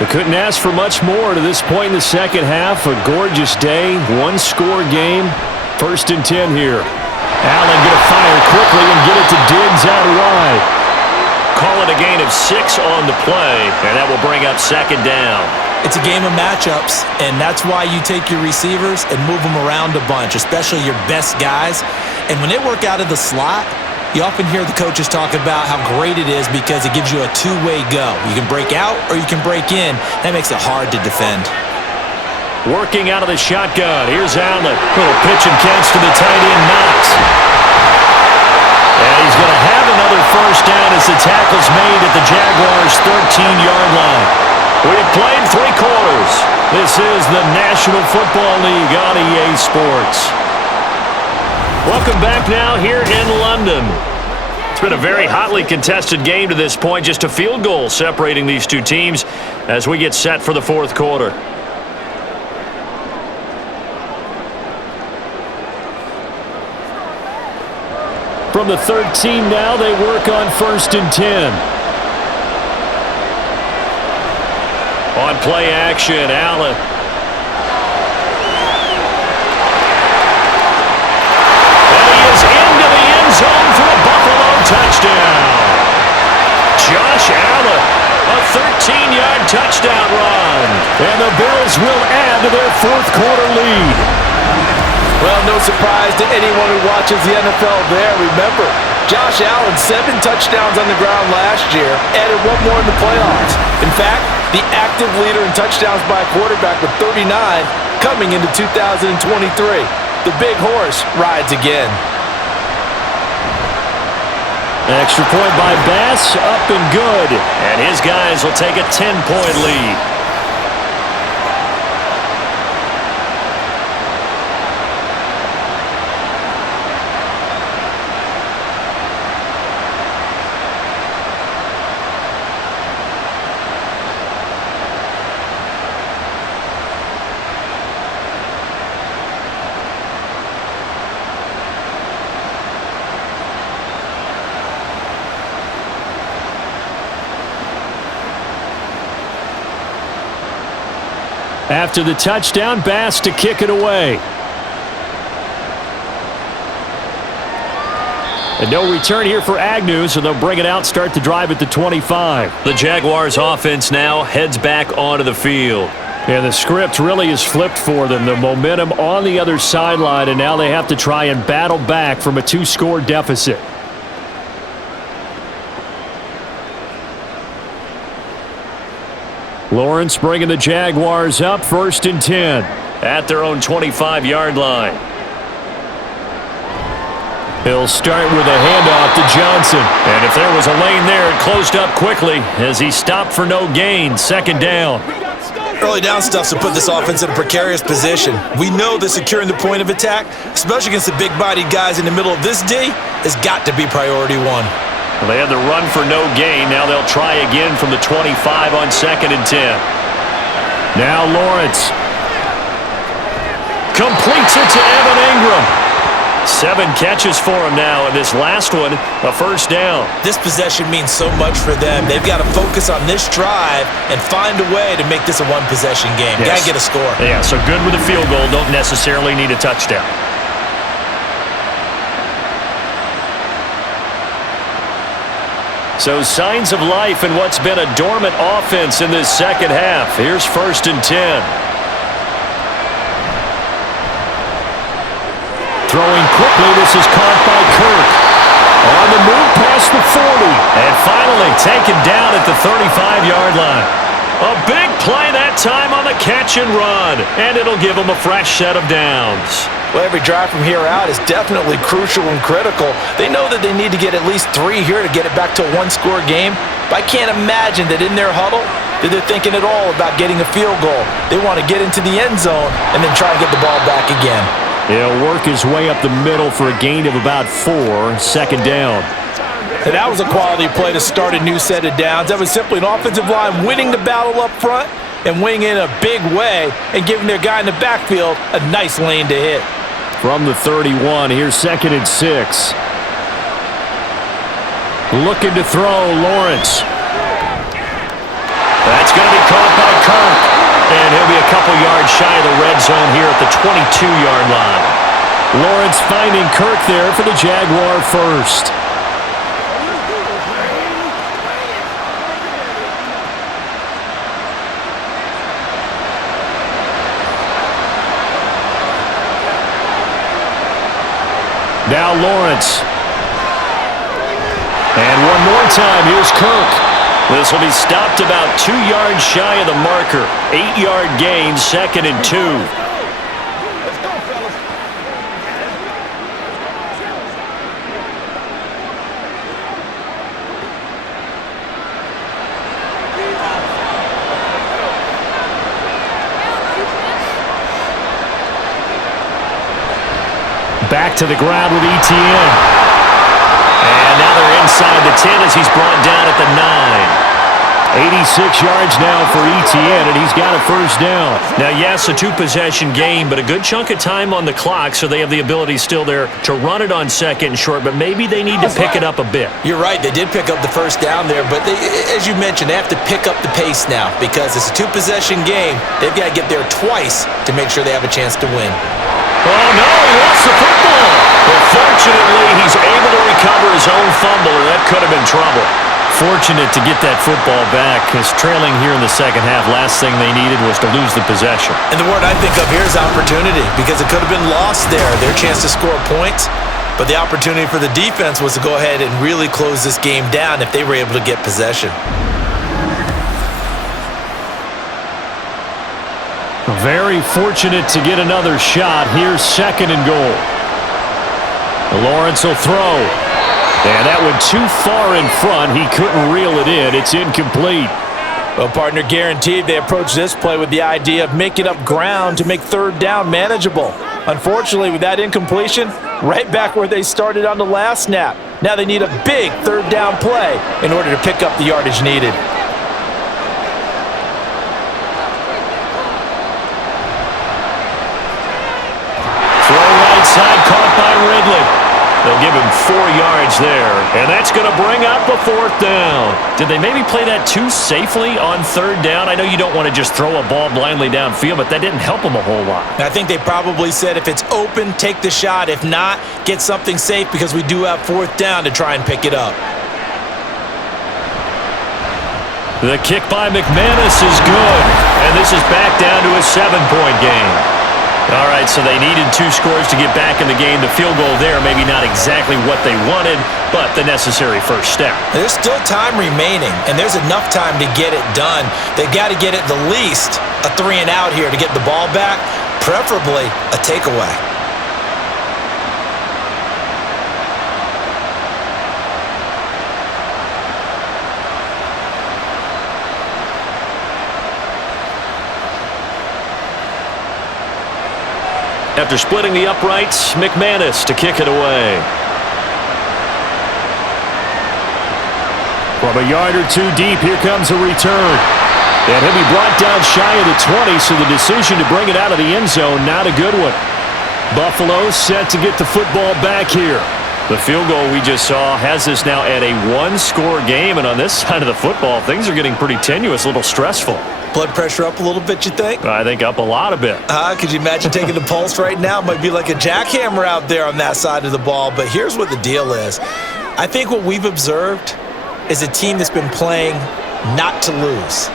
They couldn't ask for much more to this point in the 2nd half. A gorgeous day, 1-score game. 1st and 10 here. Allen going to fire quickly and get it to Diggs out wide. Call it a gain of 6 on the play, and that will bring up 2nd down. It's a game of matchups, and that's why you take your receivers and move them around a bunch, especially your best guys. And when they work out of the slot, you often hear the coaches talk about how great it is because it gives you a two-way go. You can break out or you can break in. That makes it hard to defend. Working out of the shotgun. Here's Allen. Little pitch and catch to the tight end, Knox. And he's going to have another 1st down as the tackle's made at the Jaguars' 13-yard line. We've played 3 quarters. This is the National Football League on EA Sports. Welcome back now here in London. It's been a very hotly contested game to this point. Just a field goal separating these two teams as we get set for the 4th quarter. From the 13 now, they work on 1st and 10. On play action, Allen. And he is into the end zone for a Buffalo touchdown. Josh Allen, a 13-yard touchdown run. And the Bills will add to their fourth quarter lead. Well, no surprise to anyone who watches the NFL there. Remember, Josh Allen, 7 touchdowns on the ground last year, added 1 more in the playoffs. In fact, the active leader in touchdowns by a quarterback with 39 coming into 2023. The big horse rides again. Extra point by Bass, up and good. And his guys will take a 10-point lead. After the touchdown, Bass to kick it away. And no return here for Agnew, so they'll bring it out, start the drive at the 25. The Jaguars offense now heads back onto the field. And the script really is flipped for them. The momentum on the other sideline, and now they have to try and battle back from a 2-score deficit. Lawrence bringing the Jaguars up, 1st and 10. At their own 25-yard line. He'll start with a handoff to Johnson. And if there was a lane there, it closed up quickly as he stopped for no gain. 2nd down. Early down stuff's to put this offense in a precarious position. We know that securing the point of attack, especially against the big-bodied guys in the middle of this D, has got to be priority 1. Well, they had the run for no gain. Now they'll try again from the 25 on 2nd and 10. Now Lawrence completes it to Evan Ingram. 7 catches for him now, and this last one, a 1st down. This possession means so much for them. They've got to focus on this drive and find a way to make this a 1-possession game. Yes. Got to get a score. Yeah, so good with a field goal. Don't necessarily need a touchdown. So signs of life in what's been a dormant offense in this second half. Here's 1st and 10. Throwing quickly, this is caught by Kirk. On the move past the 40. And finally taken down at the 35-yard line. A big play that time on the catch and run. And it'll give them a fresh set of downs. Well, every drive from here out is definitely crucial and critical. They know that they need to get at least 3 here to get it back to a 1-score game. But I can't imagine that in their huddle that they're thinking at all about getting a field goal. They want to get into the end zone and then try and get the ball back again. He'll work his way up the middle for a gain of about 4, 2nd down. And that was a quality play to start a new set of downs. That was simply an offensive line winning the battle up front and winning in a big way and giving their guy in the backfield a nice lane to hit. From the 31, here's 2nd and 6. Looking to throw, Lawrence. That's going to be caught by Kirk. And he'll be a couple yards shy of the red zone here at the 22-yard line. Lawrence finding Kirk there for the Jaguar 1st. Now Lawrence. And one more time, here's Kirk. This will be stopped about 2 yards shy of the marker. 8-yard gain, 2nd and 2. Let's go, fellas. Back to the ground with ETN. And now they're inside the 10 as he's brought down at the 9. 86 yards now for ETN, and he's got a first down. Now, yes, a two-possession game, but a good chunk of time on the clock, so they have the ability still there to run it on second and short, but maybe they need to pick it up a bit. You're right. They did pick up the first down there, but as you mentioned, they have to pick up the pace now because it's a two-possession game. They've got to get there twice to make sure they have a chance to win. Oh, no, he lost the football. But fortunately, he's able to recover his own fumble, or that could have been trouble. Fortunate to get that football back, because trailing here in the second half, last thing they needed was to lose the possession. And the word I think of here is opportunity, because it could have been lost there, their chance to score points. But the opportunity for the defense was to go ahead and really close this game down if they were able to get possession. Very fortunate to get another shot. Here's second and goal. Lawrence will throw. And that went too far in front. He couldn't reel it in. It's incomplete. Well, partner, guaranteed they approach this play with the idea of making up ground to make third down manageable. Unfortunately, with that incompletion, right back where they started on the last snap. Now they need a big third down play in order to pick up the yardage needed. Side caught by Ridley. They'll give him 4 yards there, and that's going to bring up a fourth down. Did they maybe play that too safely on third down? I know you don't want to just throw a ball blindly downfield, but that didn't help them a whole lot. I think they probably said if it's open, take the shot. If not, get something safe because we do have fourth down to try and pick it up. The kick by McManus is good, and this is back down to a 7-point game. All right, so they needed 2 scores to get back in the game. The field goal there, maybe not exactly what they wanted, but the necessary first step. There's still time remaining, and there's enough time to get it done. They've got to get at the least a 3 and out here to get the ball back, preferably a takeaway. After splitting the uprights, McManus to kick it away. From a yard or 2 deep, here comes a return. And he'll be brought down shy of the 20, so the decision to bring it out of the end zone, not a good one. Buffalo set to get the football back here. The field goal we just saw has us now at a 1-score game, and on this side of the football, things are getting pretty tenuous, a little stressful. Blood pressure up a little bit, you think? I think up a lot a bit. Could you imagine taking the pulse right now? It might be like a jackhammer out there on that side of the ball. But here's what the deal is. I think what we've observed is a team that's been playing not to lose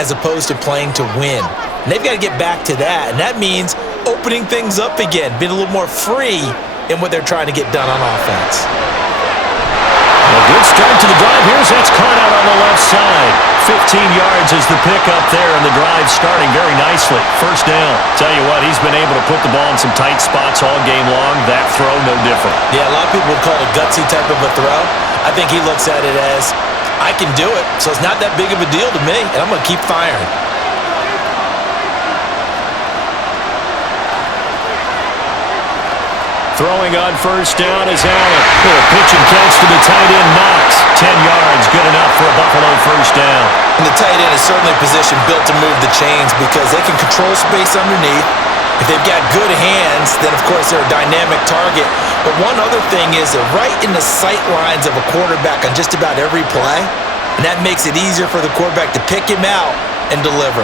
as opposed to playing to win. And they've got to get back to that. And that means opening things up again, being a little more free in what they're trying to get done on offense. A good start to the drive. Here's that's caught out on the left side. 15 yards is the pickup there, and the drive starting very nicely. First down. Tell you what, he's been able to put the ball in some tight spots all game long. That throw, no different. Yeah, a lot of people would call it a gutsy type of a throw. I think he looks at it as, I can do it, so it's not that big of a deal to me, and I'm going to keep firing. Throwing on first down is Allen. Little pitch and catch to the tight end, Knox. 10 yards, good enough for a Buffalo first down. And the tight end is certainly a position built to move the chains because they can control space underneath. If they've got good hands, then of course they're a dynamic target. But one other thing is they're right in the sight lines of a quarterback on just about every play. And that makes it easier for the quarterback to pick him out and deliver.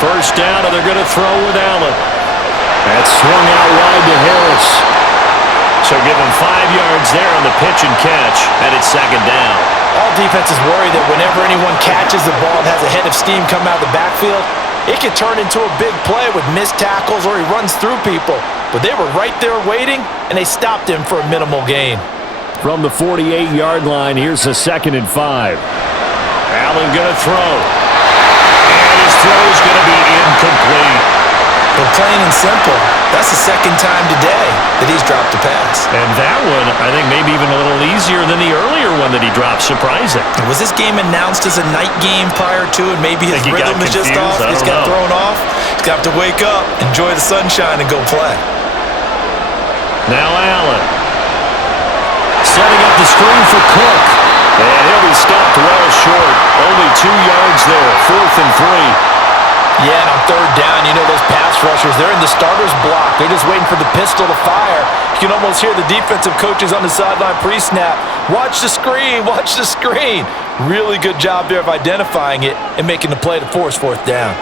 First down, and they're going to throw with Allen. That's swung out wide to Harris. So give him 5 yards there on the pitch and catch, and it's second down. All defenses worry that whenever anyone catches the ball and has a head of steam come out of the backfield, it can turn into a big play with missed tackles or he runs through people. But they were right there waiting, and they stopped him for a minimal gain. From the 48-yard line, here's a 2nd and 5. Allen going to throw. And his throw is going to be incomplete. But plain and simple, that's the second time today that he's dropped a pass. And that one, I think maybe even a little easier than the earlier one that he dropped. Surprising. Was this game announced as a night game prior to it? Maybe his rhythm is just off. He's got thrown off. He's got to wake up, enjoy the sunshine, and go play. Now Allen. Setting up the screen for Cook. And he'll be stopped well short. Only 2 Yeah, and on third down, you know those pass rushers, they're in the starter's block. They're just waiting for the pistol to fire. You can almost hear the defensive coaches on the sideline pre-snap. Watch the screen, watch the screen. Really good job there of identifying it and making the play to force fourth down.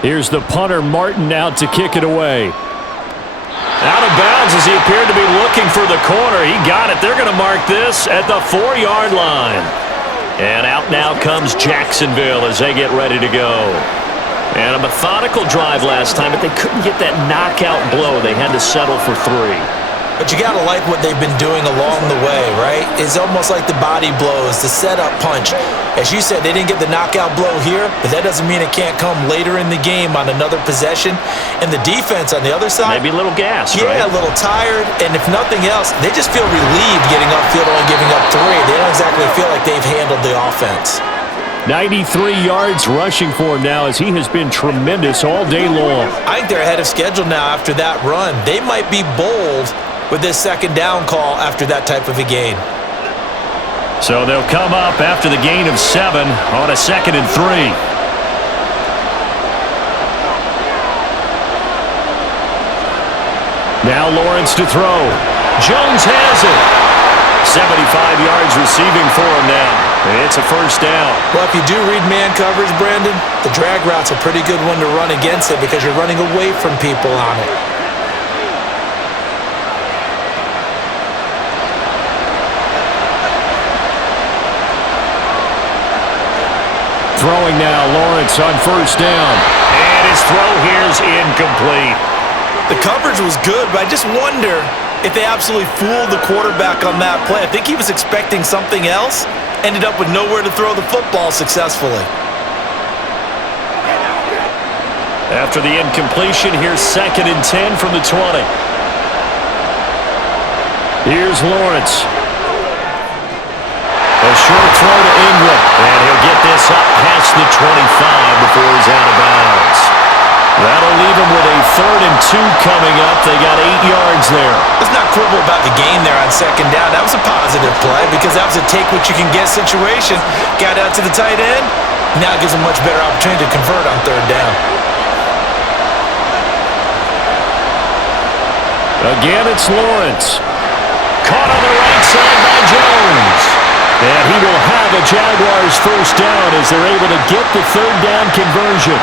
Here's the punter, Martin, out to kick it away. Out of bounds as he appeared to be looking for the corner. He got it. They're going to mark this at the 4-yard line. And out now comes Jacksonville as they get ready to go. And a methodical drive last time, but they couldn't get that knockout blow. They had to settle for 3. But you got to like what they've been doing along the way, right? It's almost like the body blows, the setup punch. As you said, they didn't get the knockout blow here, but that doesn't mean it can't come later in the game on another possession. And the defense on the other side, maybe a little gassed, yeah, right? a little tired. And if nothing else, they just feel relieved getting upfield, only giving up 3. They don't exactly feel like they've handled the offense. 93 yards rushing for him now as he has been tremendous all day long. I think they're ahead of schedule now after that run. They might be bold with this second down call after that type of a gain. So they'll come up after the gain of 7 on a 2nd and 3. Now Lawrence to throw. Jones has it. 75 yards receiving for him now. It's a first down. Well, if you do read man coverage, Brandon, the drag route's a pretty good one to run against it because you're running away from people on it. Throwing now, Lawrence on first down. And his throw here's incomplete. The coverage was good, but I just wonder if they absolutely fooled the quarterback on that play. I think he was expecting something else, ended up with nowhere to throw the football successfully. After the incompletion, here's 2nd and 10 from the 20. Here's Lawrence. A short throw to Ingram, and he'll get this up past the 25 before he's out of bounds. That'll leave him with a 3rd and 2 coming up. They got 8 yards there. Let's not quibble about the gain there on second down. That was a positive play because that was a take-what-you-can-get situation. Got out to the tight end. Now it gives him a much better opportunity to convert on 3rd down. Again, it's Lawrence. Caught on the right side by Jones. And he will have a Jaguars first down as they're able to get the 3rd down conversion.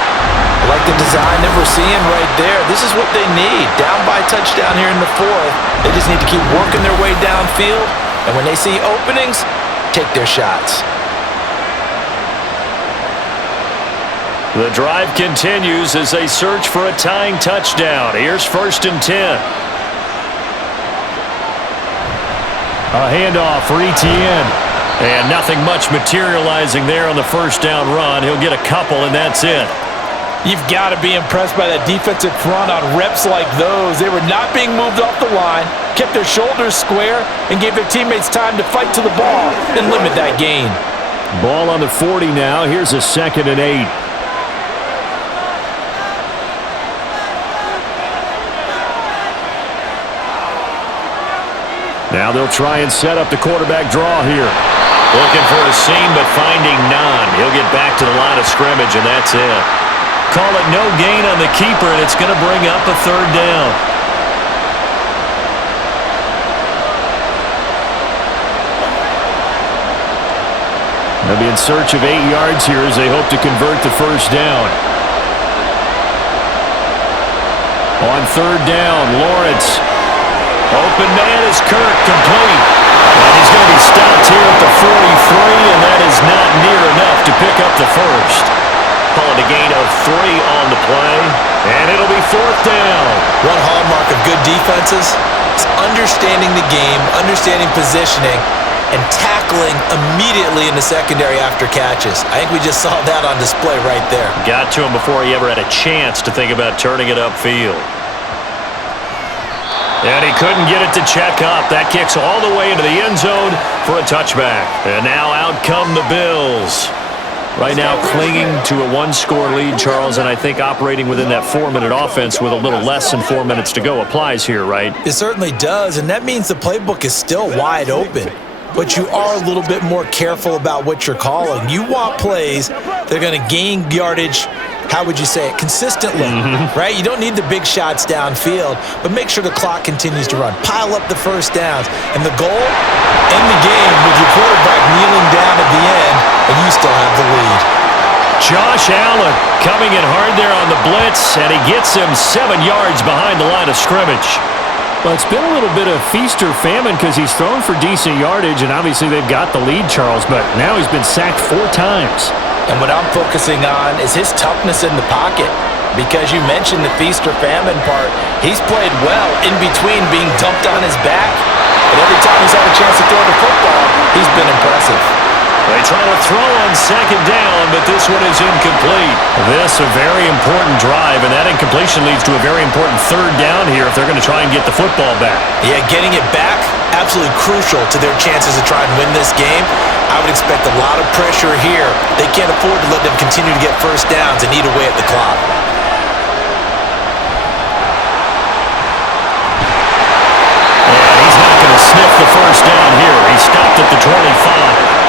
I like the design that we're seeing right there. This is what they need. Down by touchdown here in the 4th. They just need to keep working their way downfield. And when they see openings, take their shots. The drive continues as they search for a tying touchdown. Here's 1st and 10. A handoff for Etienne. And nothing much materializing there on the first down run. He'll get a couple, and that's it. You've got to be impressed by that defensive front on reps like those. They were not being moved off the line, kept their shoulders square, and gave their teammates time to fight to the ball and limit that gain. Ball on the 40 now. Here's a 2nd and 8. Now they'll try and set up the quarterback draw here. Looking for a seam, but finding none. He'll get back to the line of scrimmage, and that's it. Call it no gain on the keeper, and it's going to bring up a 3rd down. They'll be in search of 8 yards here as they hope to convert the first down. On 3rd down, Lawrence. Open man is Kirk, complete. And he's going to be stopped here at the 43, and that is not near enough to pick up the first. Call it a gain of 3 on the play, and it'll be 4th down. One hallmark of good defenses is understanding the game, understanding positioning, and tackling immediately in the secondary after catches. I think we just saw that on display right there. Got to him before he ever had a chance to think about turning it upfield. And he couldn't get it to check up. That kicks all the way into the end zone for a touchback. And now out come the Bills. Right now clinging to a 1-score lead, Charles, and I think operating within that 4-minute offense with a little less than 4 minutes to go applies here, right? It certainly does, and that means the playbook is still wide open. but you are a little bit more careful about what you're calling. You want plays that are going to gain yardage, how would you say it, consistently, right? You don't need the big shots downfield, but make sure the clock continues to run. Pile up the first downs. And the goal, end the game with your quarterback kneeling down at the end, and you still have the lead. Josh Allen coming in hard there on the blitz, and he gets him 7 yards behind the line of scrimmage. Well, it's been a little bit of feast or famine because he's thrown for decent yardage, and obviously they've got the lead, Charles, but now he's been sacked 4 times. And what I'm focusing on is his toughness in the pocket. Because you mentioned the feast or famine part, he's played well in between being dumped on his back. But every time he's had a chance to throw the football, he's been impressive. They try to throw on second down, but this one is incomplete. This a very important drive, and that incompletion leads to a very important third down here if they're going to try and get the football back. Yeah, getting it back, absolutely crucial to their chances to try and win this game. I would expect a lot of pressure here. They can't afford to let them continue to get first downs and eat away at the clock. Yeah, he's not going to sniff the first down here. He stopped at the 25.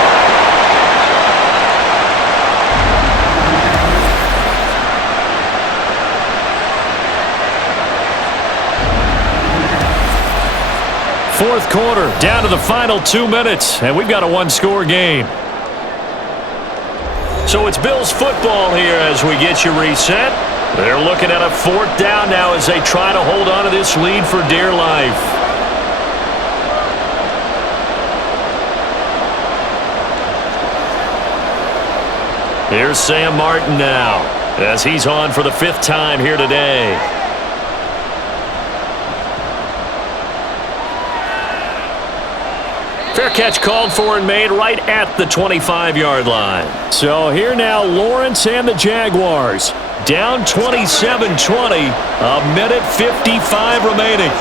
Fourth quarter, down to the final 2 minutes, and we've got a one-score game. So it's Bills football here as we get you reset. They're looking at a 4th down now as they try to hold on to this lead for dear life. Here's Sam Martin now as he's on for the 5th time here today. Fair catch called for and made right at the 25-yard line. So here now, Lawrence and the Jaguars. Down 27-20, a minute 55 remaining.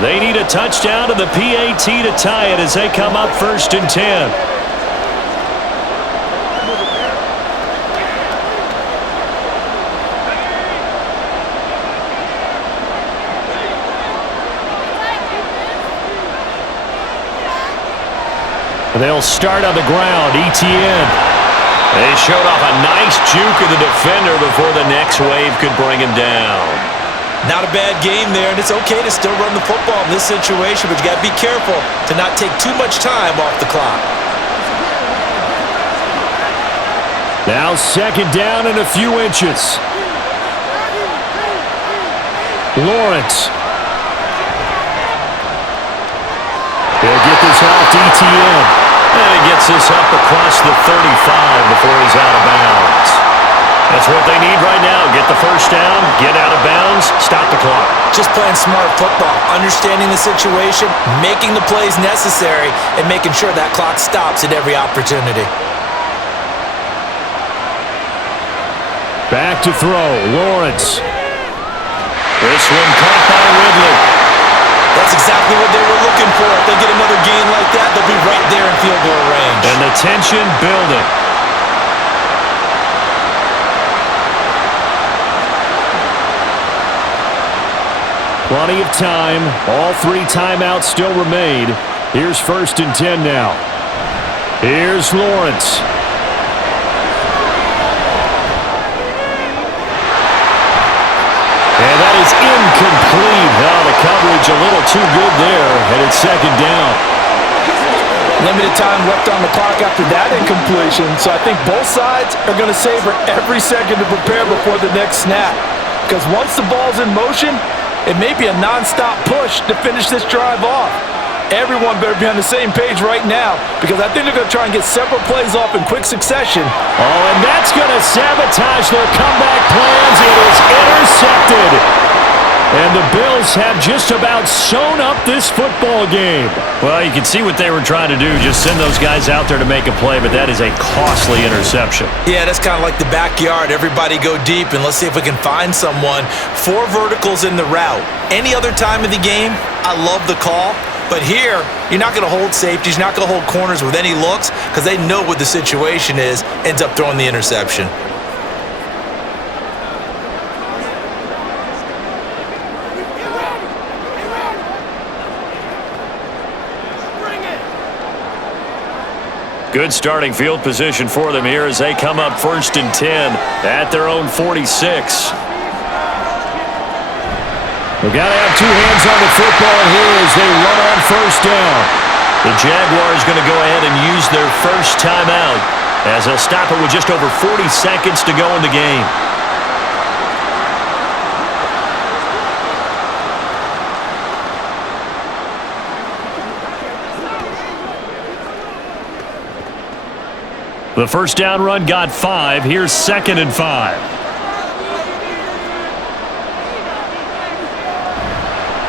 They need a touchdown to the PAT to tie it as they come up 1st and 10. They'll start on the ground. ETN. They showed off a nice juke of the defender before the next wave could bring him down. Not a bad game there, and it's okay to still run the football in this situation, but you got to be careful to not take too much time off the clock. Now 2nd down and a few inches. Lawrence. They'll get this off to ETN. And he gets this up across the 35 before he's out of bounds. That's what they need right now. Get the first down, get out of bounds, stop the clock. Just playing smart football, understanding the situation, making the plays necessary, and making sure that clock stops at every opportunity. Back to throw, Lawrence. This one caught by Ridley. That's exactly what they were looking for. If they get another gain like that, they'll be right there in field goal range. And the tension building. Plenty of time. All 3 timeouts still remain. Here's 1st and 10 now. Here's Lawrence. And that is incomplete. Oh, the coverage a little too good there, and it's 2nd down. Limited time left on the clock after that incompletion, so I think both sides are going to savor every second to prepare before the next snap. Because once the ball's in motion, it may be a non-stop push to finish this drive off. Everyone better be on the same page right now, because I think they're going to try and get several plays off in quick succession. Oh, and that's going to sabotage their comeback plans. It is intercepted. And the Bills have just about sewn up this football game. Well, you can see what they were trying to do. Just send those guys out there to make a play, but that is a costly interception. Yeah, that's kind of like the backyard. Everybody go deep, and let's see if we can find someone. 4 verticals in the route. Any other time of the game, I love the call. But here, you're not going to hold safeties, you're not going to hold corners with any looks because they know what the situation is, ends up throwing the interception. Good starting field position for them here as they come up 1st and 10 at their own 46. We've got to have two hands on the football here as they run on 1st down. The Jaguars going to go ahead and use their first timeout as they'll stop it with just over 40 seconds to go in the game. The first down run got 5. Here's 2nd and 5.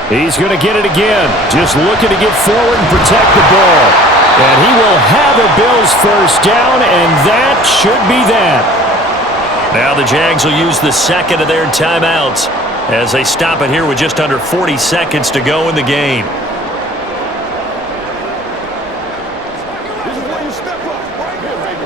He's going to get it again. Just looking to get forward and protect the ball. And he will have a Bills first down, and that should be that. Now the Jags will use the second of their timeouts as they stop it here with just under 40 seconds to go in the game. This is where you step up. Right here, baby.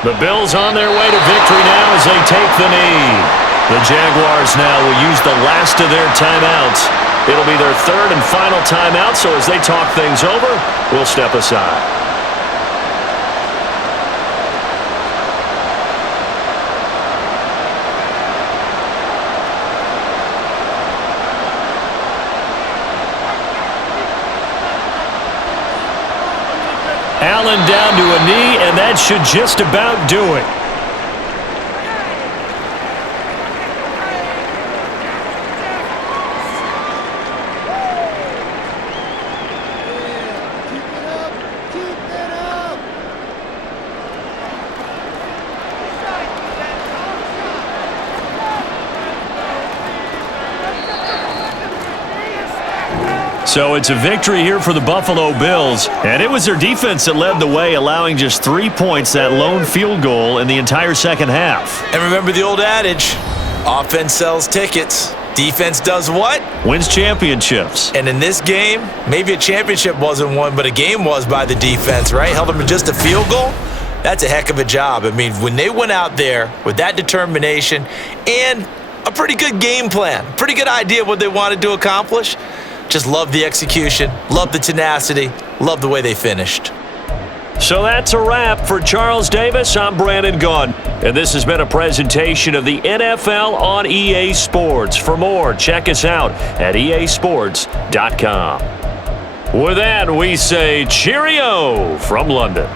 The Bills on their way to victory now as they take the knee. The Jaguars now will use the last of their timeouts. It'll be their 3rd and final timeout, so as they talk things over, we'll step aside. Allen down to a knee, and that should just about do it. So it's a victory here for the Buffalo Bills, and it was their defense that led the way, allowing just 3 points, that lone field goal in the entire second half. And remember the old adage, offense sells tickets. Defense does what? Wins championships. And in this game, maybe a championship wasn't won, but a game was by the defense, right? Held them to just a field goal. That's a heck of a job. I mean, when they went out there with that determination and a pretty good game plan, pretty good idea of what they wanted to accomplish, just love the execution, love the tenacity, love the way they finished. So that's a wrap for Charles Davis. I'm Brandon Gunn, and this has been a presentation of the NFL on EA Sports. For more, check us out at easports.com. With that, we say cheerio from London.